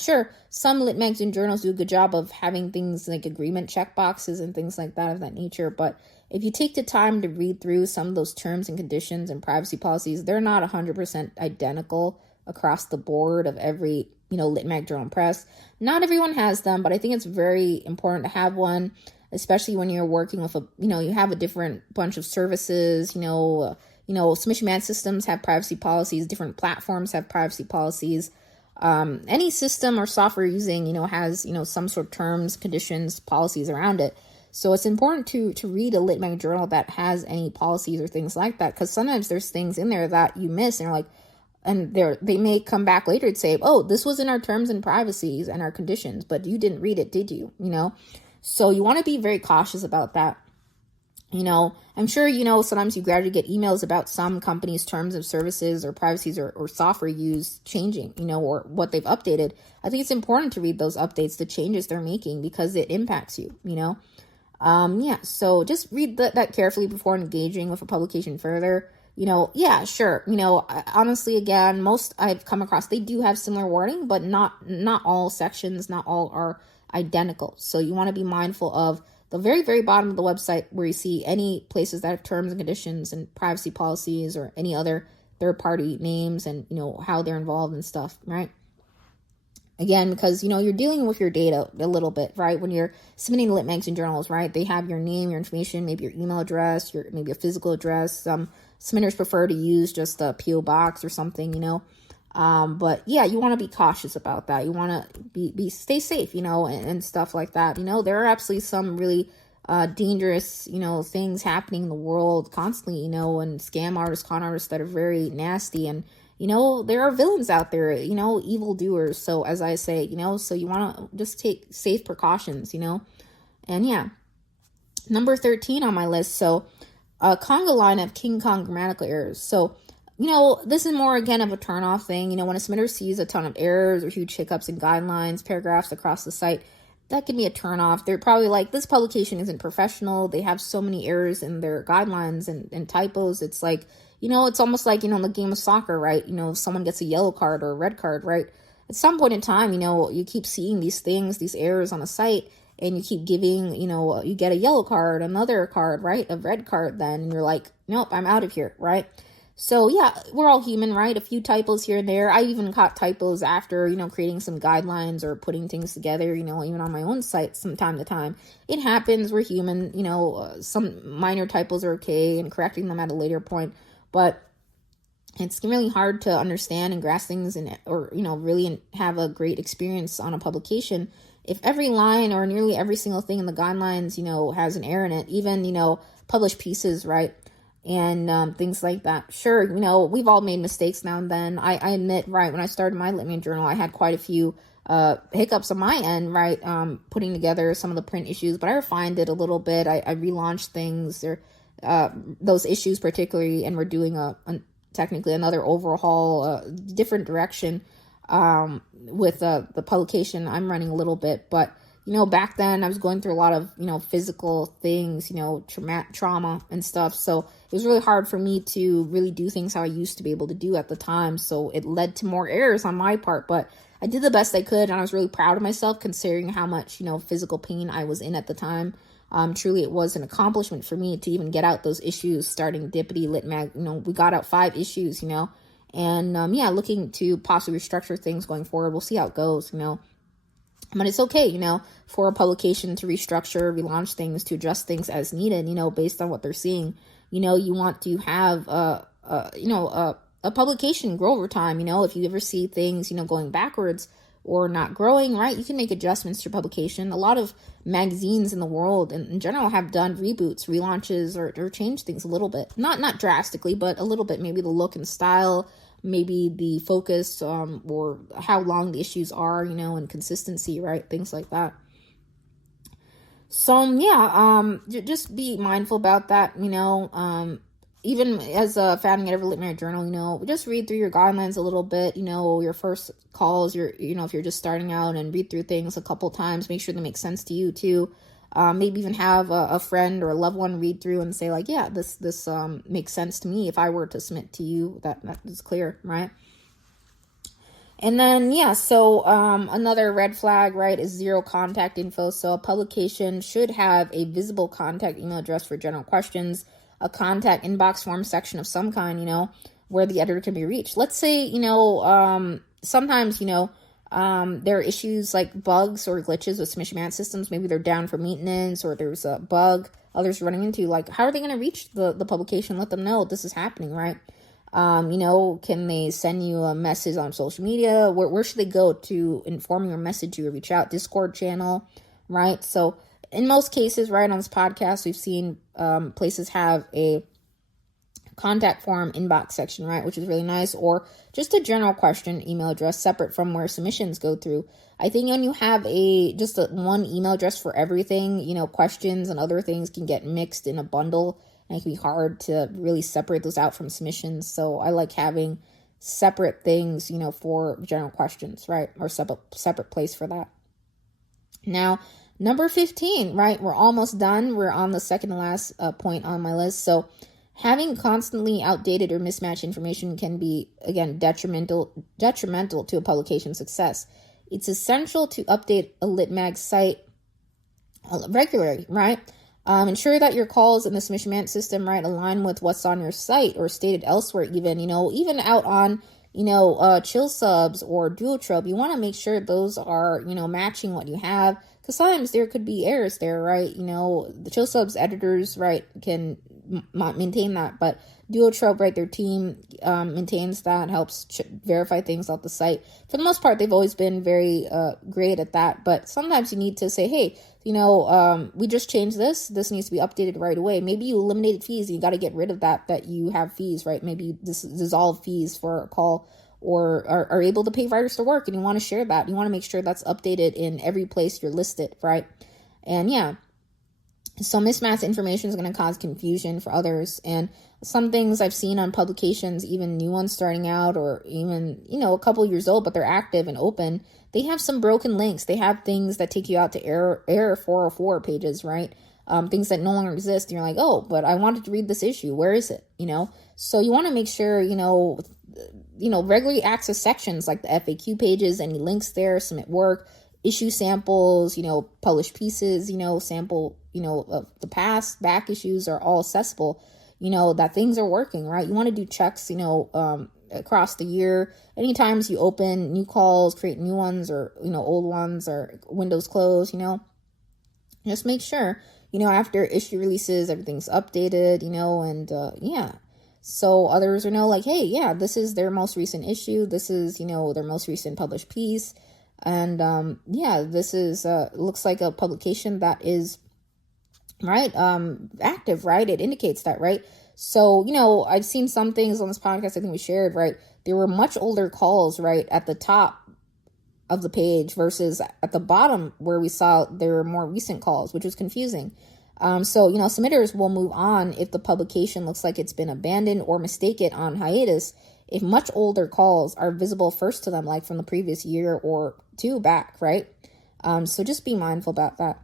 sure, some lit mags and journals do a good job of having things like agreement checkboxes and things like that of that nature. But if you take the time to read through some of those terms and conditions and privacy policies, they're not 100% identical across the board of every, lit mag journal press. Not everyone has them, but I think it's very important to have one, especially when you're working with you have a different bunch of services, submission management systems have privacy policies, different platforms have privacy policies. Any system or software using, has, some sort of terms, conditions, policies around it. So it's important to read a lit mag journal that has any policies or things like that, because sometimes there's things in there that you miss and you're like, and they may come back later and say, oh, this was in our terms and privacies and our conditions, but you didn't read it, did you? So you want to be very cautious about that. I'm sure, sometimes you gradually get emails about some companies' terms of services or privacies or software use changing, or what they've updated. I think it's important to read those updates, the changes they're making, because it impacts you, so just read that carefully before engaging with a publication further. Sure. Honestly, again, most I've come across, they do have similar wording, but not all sections, not all are identical. So you want to be mindful of the very, very bottom of the website where you see any places that have terms and conditions and privacy policies or any other third-party names and, how they're involved and stuff, right? Again, because, you're dealing with your data a little bit, right? When you're submitting lit mags and journals, right? They have your name, your information, maybe your email address, maybe a physical address. Some submitters prefer to use just a PO box or something, but yeah, you want to be cautious about that. You want to stay safe, and stuff like that. There are absolutely some really dangerous, things happening in the world constantly, and scam artists, con artists that are very nasty. And, there are villains out there, evil doers. So as I say, so you want to just take safe precautions, and yeah. Number 13 on my list. So Conga line of King Kong grammatical errors. So this is more, again, of a turn-off thing. When a submitter sees a ton of errors or huge hiccups in guidelines, paragraphs across the site, that can be a turn-off. They're probably like, this publication isn't professional. They have so many errors in their guidelines and typos. It's like, it's almost like, in the game of soccer, right? If someone gets a yellow card or a red card, right? At some point in time, you keep seeing these things, these errors on the site, and you keep giving, you get a yellow card, another card, right? A red card then, and you're like, nope, I'm out of here, right? So yeah, we're all human, right? A few typos here and there. I even caught typos after, creating some guidelines or putting things together, even on my own site from time to time. It happens, we're human, some minor typos are okay, and correcting them at a later point, but it's really hard to understand and grasp things or really have a great experience on a publication if every line or nearly every single thing in the guidelines, has an error in it, even, published pieces, right? And things like that. Sure, we've all made mistakes now and then. I admit, right, when I started my Lit Me journal, I had quite a few hiccups on my end, right, putting together some of the print issues, but I refined it a little bit. I relaunched things, or those issues particularly, and we're doing technically another overhaul, different direction with the publication I'm running a little bit. But back then I was going through a lot of physical things, trauma and stuff, so it was really hard for me to really do things how I used to be able to do at the time. So it led to more errors on my part, but I did the best I could, and I was really proud of myself considering how much physical pain I was in at the time. Truly, it was an accomplishment for me to even get out those issues, starting Dippity, Lit Mag. We got out 5 issues, and looking to possibly restructure things going forward. We'll see how it goes, But it's okay, for a publication to restructure, relaunch things, to adjust things as needed, based on what they're seeing. You want to have a publication grow over time. If you ever see things, going backwards or not growing, right, you can make adjustments to your publication. A lot of magazines in the world in general have done reboots, relaunches, or changed things a little bit. Not drastically, but a little bit. Maybe the look and style, maybe the focus, or how long the issues are, and consistency, right? Things like that. So, just be mindful about that, even as a founding editor of Lit Me Journal, just read through your guidelines a little bit, your first calls, if you're just starting out, and read through things a couple times, make sure they make sense to you too. Maybe even have a friend or a loved one read through and say like, yeah, this makes sense to me. If I were to submit to you, that is clear, right? And then, another red flag, right, is zero contact info. So a publication should have a visible contact email address for general questions, a contact inbox form section of some kind, where the editor can be reached. Let's say, sometimes, there are issues like bugs or glitches with submission management systems. Maybe they're down for maintenance, or there's a bug others running into. Like, how are they going to reach the publication? Let them know this is happening, right? Can they send you a message on social media? Where should they go to inform you or message you or reach out? Discord channel, right? So in most cases, right, on this podcast, we've seen places have a contact form inbox section, right, which is really nice, or just a general question email address separate from where submissions go through. I think when you have one email address for everything, questions and other things can get mixed in a bundle, and it can be hard to really separate those out from submissions. So I like having separate things, for general questions, right, or separate place for that. Now, number 15, right, we're almost done. We're on the second to last point on my list. So having constantly outdated or mismatched information can be, again, detrimental to a publication's success. It's essential to update a LitMag site regularly, right? Ensure that your calls in the submission management system, right, align with what's on your site or stated elsewhere, even out on, chill subs or duotrope. You want to make sure those are, matching what you have, because sometimes there could be errors there, right? The chill subs editors, right, can maintain that, but duotrope, right, their team maintains that, helps verify things off the site. For the most part, they've always been very great at that, but sometimes you need to say, hey, we just changed this needs to be updated right away. Maybe you eliminated fees and you got to get rid of that you have fees, right? Maybe you dissolve fees for a call, or are able to pay writers to work, and you want to share that. You want to make sure that's updated in every place you're listed, right? And So mismatched information is going to cause confusion for others. And some things I've seen on publications, even new ones starting out or even, a couple years old, but they're active and open, they have some broken links. They have things that take you out to error 404 pages, right? Things that no longer exist. And you're like, oh, but I wanted to read this issue. Where is it? So you want to make sure, regularly access sections like the FAQ pages, any links there, submit work, issue samples, published pieces, sample, of the past, back issues are all accessible, that things are working, right? You want to do checks, across the year. Anytime you open new calls, create new ones or, old ones or windows closed, just make sure, after issue releases, everything's updated, and yeah. So others will know like, hey, yeah, this is their most recent issue. This is, their most recent published piece. And yeah, this is looks like a publication that is right active, right? It indicates that, right? So I've seen some things on this podcast I think we shared, right? There were much older calls, right, at the top of the page versus at the bottom where we saw there were more recent calls, which was confusing. So submitters will move on if the publication looks like it's been abandoned or mistaken on hiatus if much older calls are visible first to them, like from the previous year or two back, right? So just be mindful about that.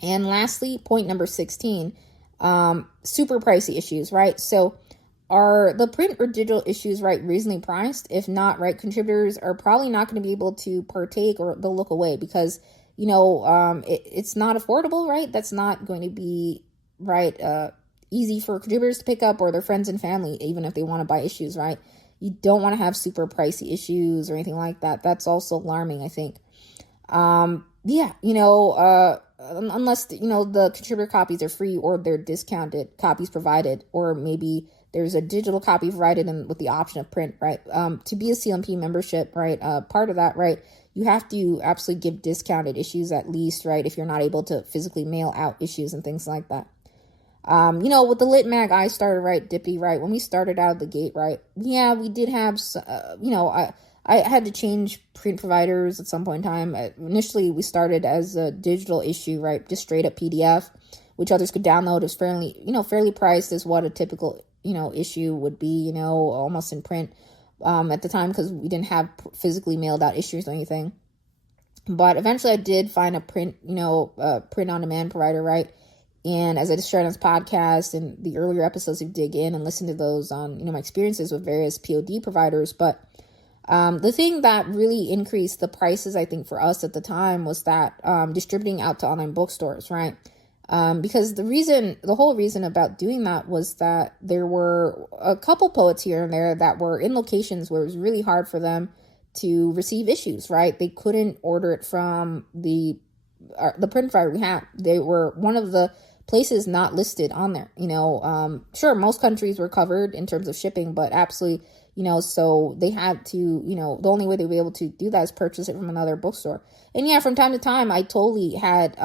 And lastly, point number 16, super pricey issues, right? So are the print or digital issues, right, reasonably priced? If not, right, contributors are probably not going to be able to partake or they'll look away because, it's not affordable, right? That's not going to be, right, easy for contributors to pick up or their friends and family, even if they want to buy issues, right? You don't want to have super pricey issues or anything like that. That's also alarming, I think. Yeah, unless, the contributor copies are free or they're discounted copies provided, or maybe there's a digital copy provided and with the option of print, right? To be a CLMP membership, right, part of that, right, you have to absolutely give discounted issues at least, right, if you're not able to physically mail out issues and things like that. With the Lit Mag I started, right, Dippy, right, when we started out of the gate, right, yeah, we did have, I had to change print providers at some point in time. Initially, we started as a digital issue, right, just straight up PDF, which others could download. It was fairly priced as what a typical, issue would be, almost in print at the time because we didn't have physically mailed out issues or anything. But eventually I did find a print, print on demand provider, right? And as I just shared on this podcast and the earlier episodes, you dig in and listen to those on, my experiences with various POD providers. But the thing that really increased the prices, I think, for us at the time was that distributing out to online bookstores, right? Because the whole reason about doing that was that there were a couple poets here and there that were in locations where it was really hard for them to receive issues, right? They couldn't order it from the print provider we have. They were one of the places not listed on there, sure, most countries were covered in terms of shipping, but absolutely, so they had to, the only way they were able to do that is purchase it from another bookstore. And yeah, from time to time, I totally had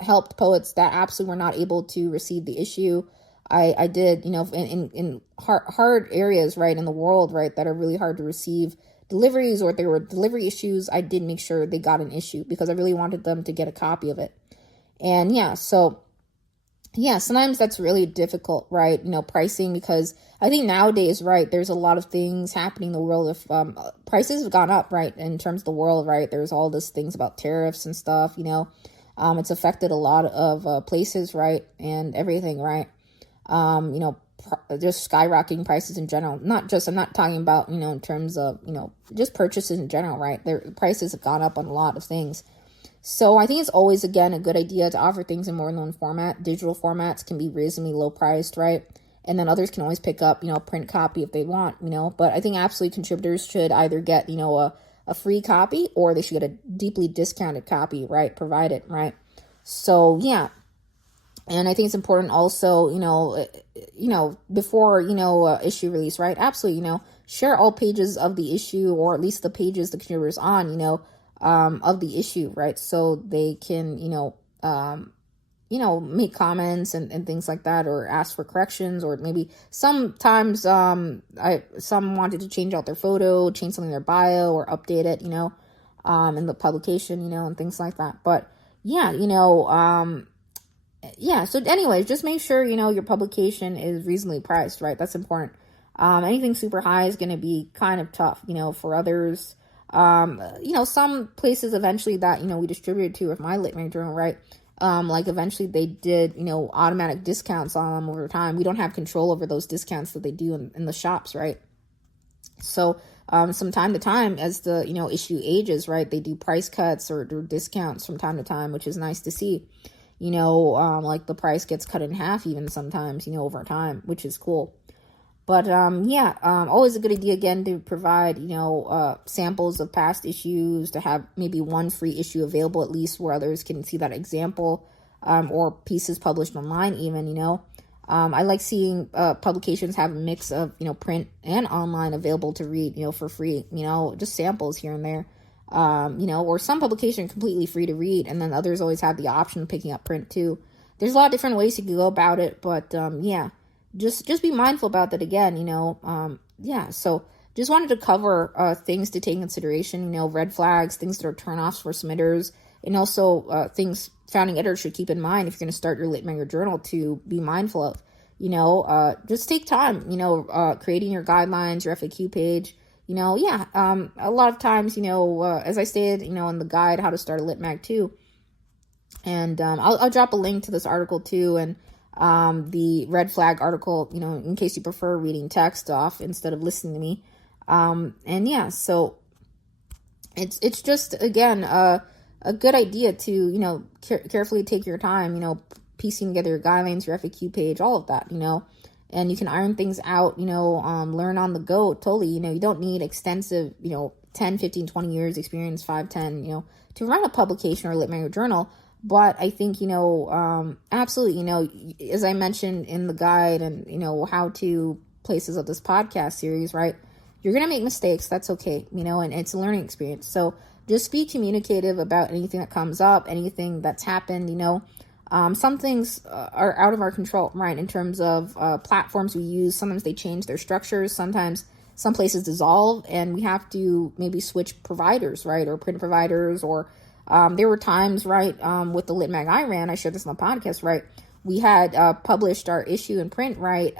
helped poets that absolutely were not able to receive the issue. I did, in hard areas, right, in the world, right, that are really hard to receive deliveries, or if there were delivery issues, I did make sure they got an issue because I really wanted them to get a copy of it. And yeah, so yeah, sometimes that's really difficult, right? Pricing, because I think nowadays, right, there's a lot of things happening in the world. If prices have gone up, right, in terms of the world, right, there's all these things about tariffs and stuff, it's affected a lot of places, right, and everything, right? Just skyrocketing prices in general. I'm not talking about, in terms of, just purchases in general, right? Their prices have gone up on a lot of things. So I think it's always, again, a good idea to offer things in more known format. Digital formats can be reasonably low priced, right? And then others can always pick up, a print copy if they want, but I think absolutely contributors should either get, a free copy or they should get a deeply discounted copy, right? Provided, right? So yeah. And I think it's important also, before, issue release, right? Absolutely, share all pages of the issue, or at least the pages the contributor's on, of the issue, right? So they can, make comments and things like that, or ask for corrections, or maybe sometimes some wanted to change out their photo, change something in their bio, or update it, in the publication, and things like that. But yeah, yeah, so anyways, just make sure, your publication is reasonably priced, right? That's important. Anything super high is going to be kind of tough, for others. Some places eventually that, we distributed to with my lit mag journal, right? Like eventually they did, automatic discounts on them over time. We don't have control over those discounts that they do in the shops, right? So, from time to time, as the, issue ages, right, they do price cuts or discounts from time to time, which is nice to see. Like the price gets cut in half even sometimes, over time, which is cool. But, always a good idea, again, to provide, samples of past issues, to have maybe one free issue available at least where others can see that example, or pieces published online even, I like seeing publications have a mix of, print and online available to read, for free, just samples here and there, or some publication completely free to read, and then others always have the option of picking up print too. There's a lot of different ways you can go about it, but just be mindful about that again, so just wanted to cover things to take in consideration, red flags, things that are turnoffs for submitters, and also things founding editors should keep in mind if you're going to start your lit mag journal to be mindful of. Just take time, creating your guidelines, your FAQ page, a lot of times, as I stated, in the guide, how to start a lit mag too. And I'll drop a link to this article too, and the red flag article, in case you prefer reading text off instead of listening to me. So it's just, again, a good idea to, carefully take your time, piecing together your guidelines, your FAQ page, all of that, and you can iron things out, learn on the go, totally, you don't need extensive, 10, 15, 20 years experience, 5, 10, to run a publication or lit mag journal. But I think, absolutely, as I mentioned in the guide and, how to places of this podcast series, right? You're going to make mistakes. That's okay, and it's a learning experience. So just be communicative about anything that comes up, anything that's happened, some things are out of our control, right? In terms of platforms we use, sometimes they change their structures. Sometimes some places dissolve and we have to maybe switch providers, right? Or print providers, or there were times, right, with the lit mag I ran, I shared this on the podcast, right? We had published our issue in print, right?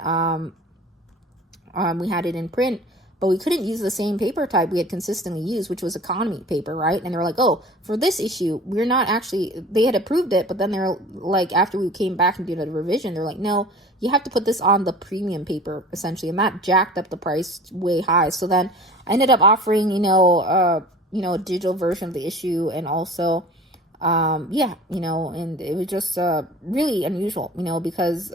We had it in print, but we couldn't use the same paper type we had consistently used, which was economy paper, right? And they're like, oh, for this issue, we're not actually, they had approved it, but then they're like, after we came back and did a revision, they're like, no, you have to put this on the premium paper, essentially. And that jacked up the price way high. So then I ended up offering, a digital version of the issue, and also, and it was just really unusual, because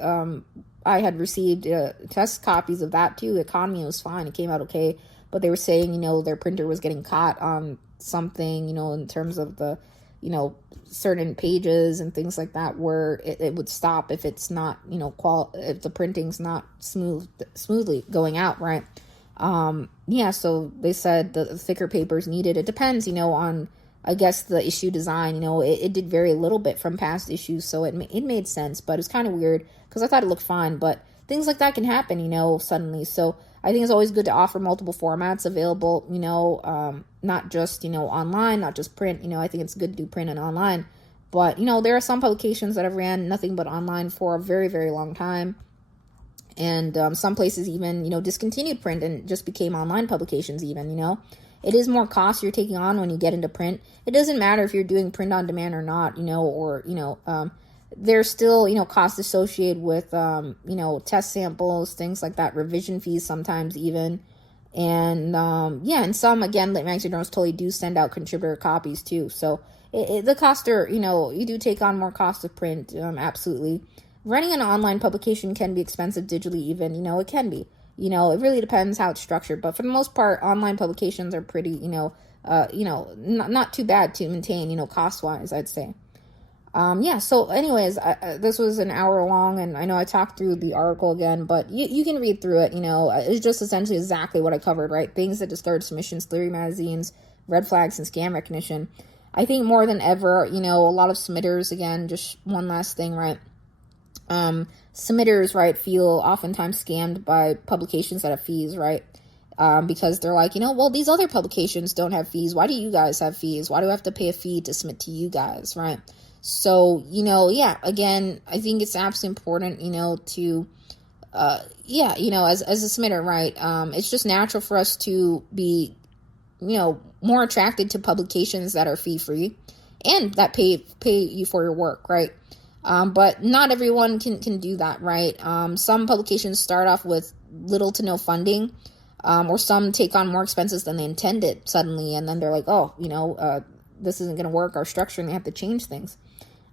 I had received test copies of that too. Economy was fine. It came out okay. But they were saying, their printer was getting caught on something, in terms of the, certain pages and things like that, where it would stop if it's not, if the printing's not smoothly going out, right? So they said the thicker papers needed. It depends, on, I guess, the issue design. It did vary a little bit from past issues, so it made sense, but it's kind of weird because I thought it looked fine, but things like that can happen, suddenly. So I think it's always good to offer multiple formats available, not just, online, not just print. I think it's good to do print and online, but, there are some publications that have ran nothing but online for a very, very long time. And some places even, discontinued print and just became online publications even, It is more cost you're taking on when you get into print. It doesn't matter if you're doing print on demand or not, there's still, costs associated with, test samples, things like that, revision fees sometimes even. And, and some, again, lit mag journals totally do send out contributor copies too. So the costs are, you do take on more cost of print, absolutely. Running an online publication can be expensive digitally even, it can be. It really depends how it's structured. But for the most part, online publications are pretty, not too bad to maintain, cost-wise, I'd say. So anyways, this was an hour long, and I know I talked through the article again, but you can read through it, it's just essentially exactly what I covered, right? Things that discourage submissions, theory magazines, red flags, and scam recognition. I think more than ever, a lot of submitters, again, just one last thing, right? Submitters, right, feel oftentimes scammed by publications that have fees, right? Because they're like, well, these other publications don't have fees. Why do you guys have fees? Why do I have to pay a fee to submit to you guys, right? So, again, I think it's absolutely important, to, as a submitter, right? It's just natural for us to be, more attracted to publications that are fee-free and that pay you for your work, right? But not everyone can do that, right? Some publications start off with little to no funding, or some take on more expenses than they intended suddenly, and then they're like, this isn't going to work, our structure, and they have to change things.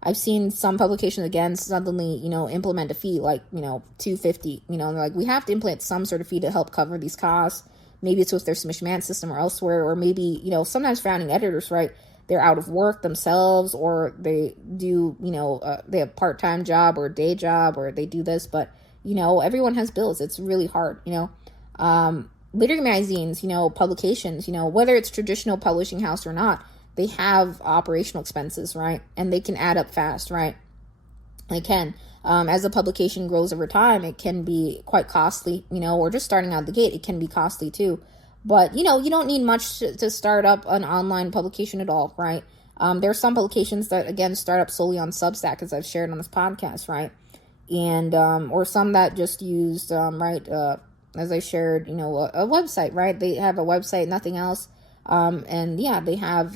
I've seen some publications, again, suddenly, implement a fee like, $250, and they're like, we have to implement some sort of fee to help cover these costs. Maybe it's with their submission management system or elsewhere, or maybe, sometimes founding editors, right, they're out of work themselves, or they do, they have a part-time job or a day job, or they do this, but, everyone has bills. It's really hard, literary magazines, publications, whether it's traditional publishing house or not, they have operational expenses, right? And they can add up fast, right? They can. As the publication grows over time, it can be quite costly, or just starting out the gate, it can be costly too. But, you don't need much to start up an online publication at all, right? There are some publications that, again, start up solely on Substack, as I've shared on this podcast, right? And, or some that just used, as I shared, a website, right? They have a website, nothing else. And yeah, they have,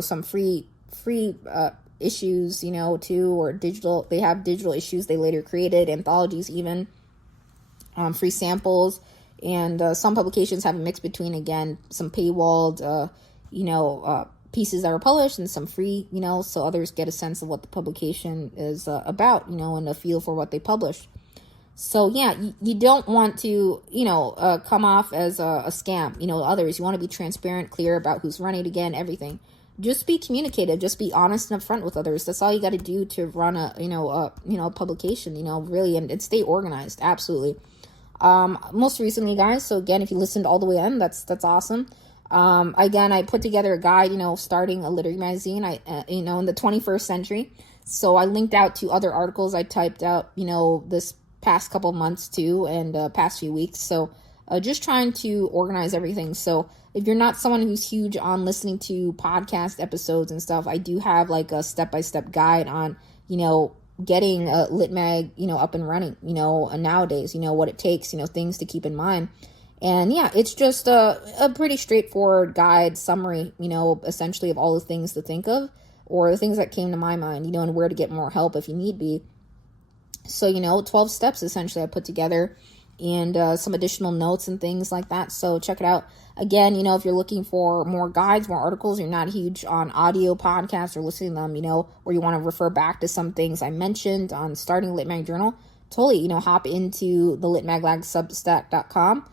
some free issues, too, or digital, they have digital issues they later created, anthologies even, free samples. And some publications have a mix between, again, some paywalled, pieces that are published and some free, so others get a sense of what the publication is about, and a feel for what they publish. So, yeah, you don't want to, come off as a scam, others. You want to be transparent, clear about who's running it, again, everything. Just be communicative. Just be honest and upfront with others. That's all you got to do to run a publication, really, and stay organized. Absolutely. Most recently, guys, so again, if you listened all the way in, that's awesome. Again, I put together a guide, starting a literary magazine, in the 21st century. So I linked out to other articles I typed out, this past couple months too, and past few weeks. So just trying to organize everything. So if you're not someone who's huge on listening to podcast episodes and stuff, I do have like a step-by-step guide on, getting a lit mag, up and running, nowadays, what it takes, things to keep in mind. And yeah, it's just a pretty straightforward guide summary, essentially of all the things to think of, or the things that came to my mind, and where to get more help if you need be. So, 12 steps essentially I put together, and some additional notes and things like that. So check it out. Again, if you're looking for more guides, more articles, you're not huge on audio podcasts or listening to them, or you want to refer back to some things I mentioned on starting Lit Mag Journal, totally, hop into the litmaglab.substack.com.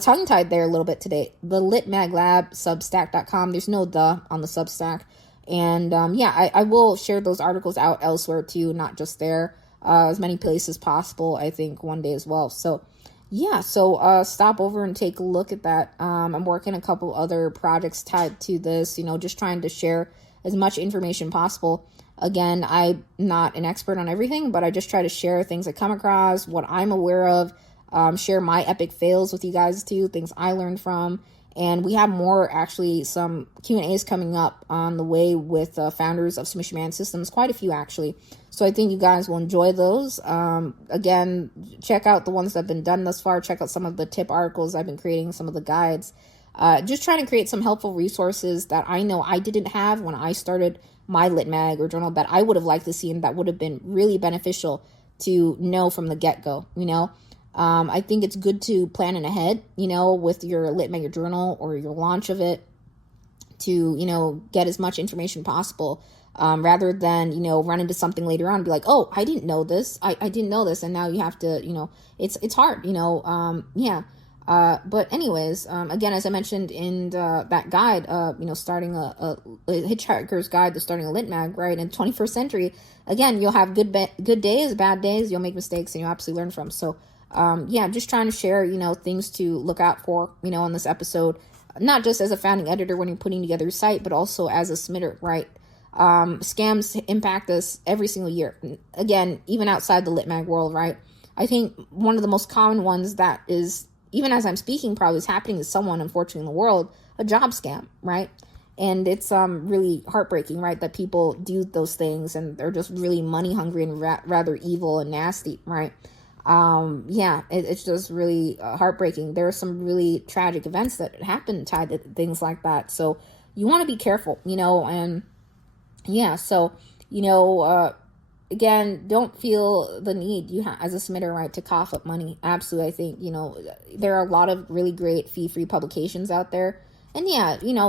Tongue-tied there a little bit today. The litmaglab.substack.com. There's no the on the Substack. And I will share those articles out elsewhere too, not just there. As many places possible, I think, one day as well. So yeah, stop over and take a look at that. I'm working a couple other projects tied to this, just trying to share as much information possible. Again, I'm not an expert on everything, but I just try to share things I come across, what I'm aware of, share my epic fails with you guys too, things I learned from. And we have more, actually, some Q&As coming up on the way with founders of submission management systems, quite a few actually. So I think you guys will enjoy those. Again, check out the ones that have been done thus far. Check out some of the tip articles I've been creating, some of the guides. Just trying to create some helpful resources that I know I didn't have when I started my Lit Mag or journal, that I would have liked to see and that would have been really beneficial to know from the get-go, I think it's good to plan in ahead, with your Lit Mag Journal or your launch of it to, get as much information possible, rather than, run into something later on and be like, oh, I didn't know this. I didn't know this. And now you have to, it's hard, but anyways, again, as I mentioned in that guide, starting a Hitchhiker's Guide to Starting a Lit Mag, right, in the 21st century, again, you'll have good days, bad days, you'll make mistakes, and you'll absolutely learn from. So, I'm just trying to share, things to look out for, on this episode, not just as a founding editor when you're putting together your site, but also as a submitter, right? Scams impact us every single year. Again, even outside the Lit Mag world, right? I think one of the most common ones that is, even as I'm speaking, probably is happening to someone, unfortunately, in the world, a job scam, right? And it's really heartbreaking, right, that people do those things and they're just really money hungry and rather evil and nasty, right? It's just really heartbreaking. There are some really tragic events that happen tied to things like that. So you want to be careful, and again, don't feel the need as a submitter, right, to cough up money. Absolutely. I think, there are a lot of really great fee-free publications out there. And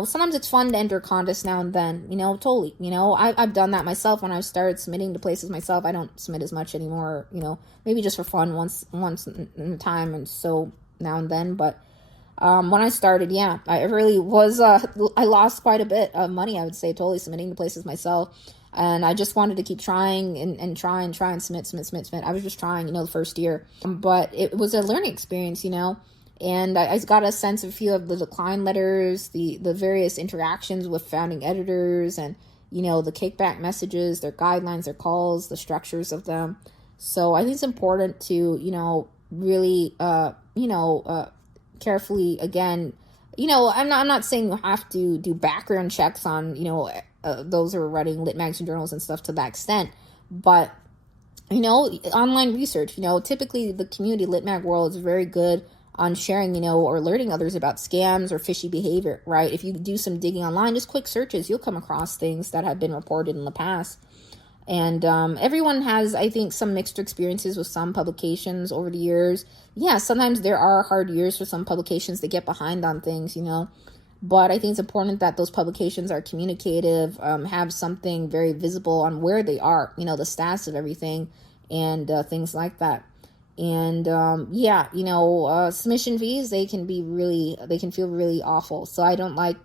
sometimes it's fun to enter contests now and then, totally. I've done that myself when I started submitting to places myself. I don't submit as much anymore, maybe just for fun once in a time and so now and then. But when I started, I really was, I lost quite a bit of money, I would say, totally submitting to places myself. And I just wanted to keep trying and try and submit. I was just trying, the first year. But it was a learning experience, and I got a sense of few of the decline letters, the various interactions with founding editors, and, the kickback messages, their guidelines, their calls, the structures of them. So I think it's important to, really, carefully, again, I'm not saying you have to do background checks on, those who are writing lit magazine journals and stuff to that extent, but online research, typically the community lit mag world is very good on sharing, or alerting others about scams or fishy behavior, right? If you do some digging online, just quick searches, you'll come across things that have been reported in the past. And everyone has, I think, some mixed experiences with some publications over the years. Sometimes there are hard years for some publications that get behind on things, But I think it's important that those publications are communicative, have something very visible on where they are, the status of everything and things like that. And submission fees, they can feel really awful. So I don't like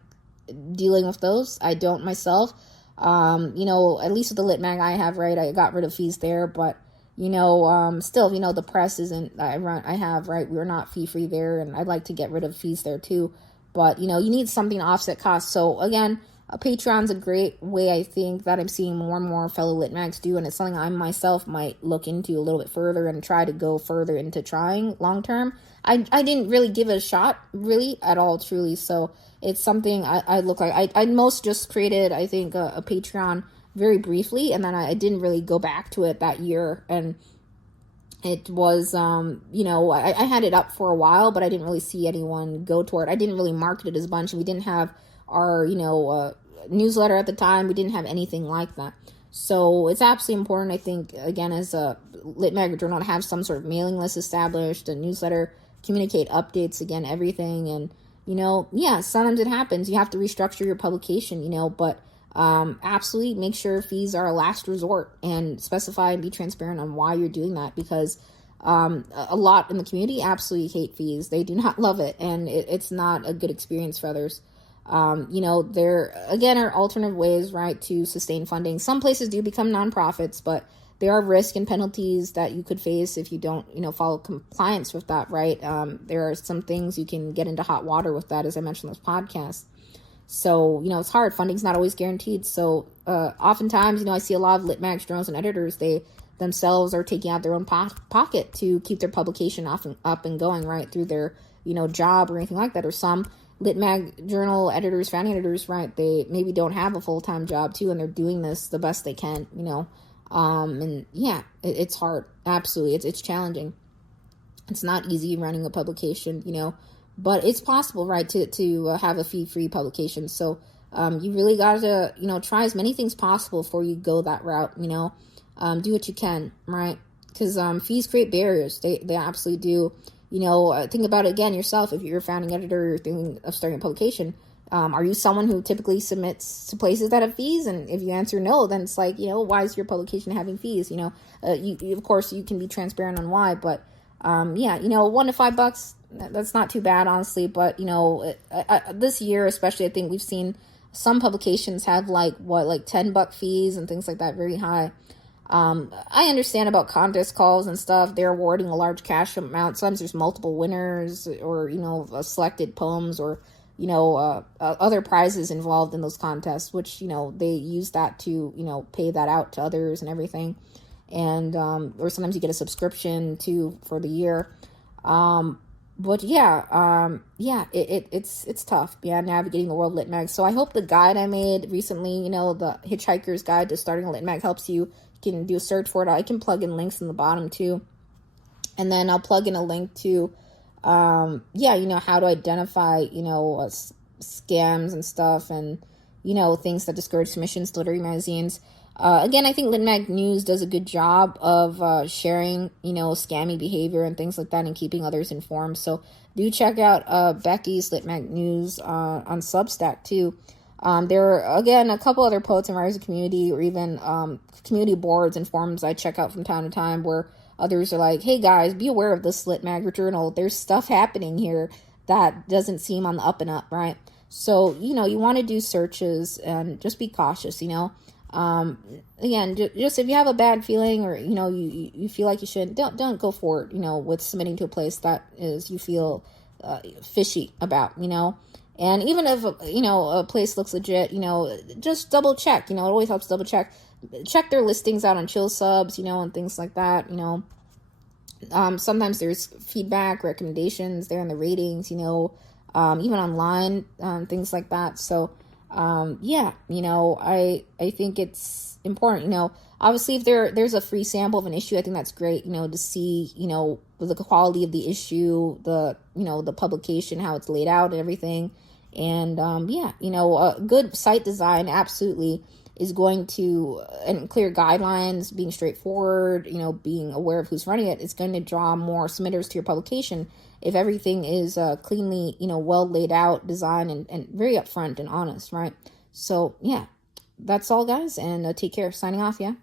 dealing with those. I don't myself. At least with the lit mag I have, right, I got rid of fees there, but still, the press isn't, I have, right, we're not fee free there, and I'd like to get rid of fees there too. But, you need something to offset costs. So, again, a Patreon's a great way, I think, that I'm seeing more and more fellow lit mags do. And it's something I myself might look into a little bit further and try to go further into trying long term. I didn't really give it a shot, really, at all, truly. So it's something I look like. I most just created, I think, a Patreon very briefly. And then I didn't really go back to it that year. And it was, I had it up for a while, but I didn't really see anyone go toward it. I didn't really market it as a bunch. We didn't have our, newsletter at the time. We didn't have anything like that. So it's absolutely important, I think, again, as a lit mag journal, to have some sort of mailing list established, a newsletter, communicate updates, again, everything. And, sometimes it happens. You have to restructure your publication, but absolutely make sure fees are a last resort, and specify and be transparent on why you're doing that, because a lot in the community absolutely hate fees. They do not love it, and it's not a good experience for others. There again are alternative ways, right, to sustain funding. Some places do become nonprofits, but there are risks and penalties that you could face if you don't, follow compliance with that, right? There are some things you can get into hot water with that, as I mentioned in this podcast. So, it's hard. Funding's not always guaranteed. So, oftentimes, I see a lot of lit mag journals and editors, they themselves are taking out their own pocket to keep their publication up and going, right, through their, job or anything like that. Or some lit mag journal editors, founding editors, right, they maybe don't have a full-time job too, and they're doing this the best they can, it's hard. Absolutely. It's challenging. It's not easy running a publication, but it's possible, right, to have a fee-free publication. So you really got to, try as many things possible before you go that route, do what you can, right? Because fees create barriers. They absolutely do. Think about it again yourself. If you're a founding editor, you're thinking of starting a publication, are you someone who typically submits to places that have fees? And if you answer no, then it's like, why is your publication having fees? You of course, you can be transparent on why, but $1 to $5, that's not too bad, honestly. But, this year, especially, I think we've seen some publications have $10 fees and things like that, very high. I understand about contest calls and stuff. They're awarding a large cash amount. Sometimes there's multiple winners or, selected poems or, other prizes involved in those contests, which, they use that to, pay that out to others and everything. And, or sometimes you get a subscription too for the year. But it's tough, navigating the world lit mag. So I hope the guide I made recently, the Hitchhiker's Guide to Starting a Lit Mag, helps you. You can do a search for it. I can plug in links in the bottom too, and then I'll plug in a link to, how to identify, scams and stuff, and things that discourage submissions to literary magazines. Again, I think Lit Mag News does a good job of sharing, scammy behavior and things like that, and keeping others informed. So do check out Becky's Lit Mag News on Substack too. There are, again, a couple other poets and writers of community, or even community boards and forums I check out from time to time, where others are like, hey guys, be aware of this Lit Mag Journal. There's stuff happening here that doesn't seem on the up and up, right? So, you want to do searches and just be cautious, Again, just if you have a bad feeling, or you feel like you shouldn't, don't go for it, with submitting to a place that is, you feel fishy about, and even if a place looks legit, just double check. It always helps to double check their listings out on Chill Subs, and things like that. Sometimes there's feedback, recommendations there in the ratings, even online, things like that. So I think it's important, obviously if there's a free sample of an issue, I think that's great, to see, the quality of the issue, the publication, how it's laid out and everything. And, good site design absolutely is going to, and clear guidelines, being straightforward, being aware of who's running it, is going to draw more submitters to your publication if everything is cleanly, well laid out, designed, and very upfront and honest, right? So, that's all, guys, and take care. Signing off, yeah?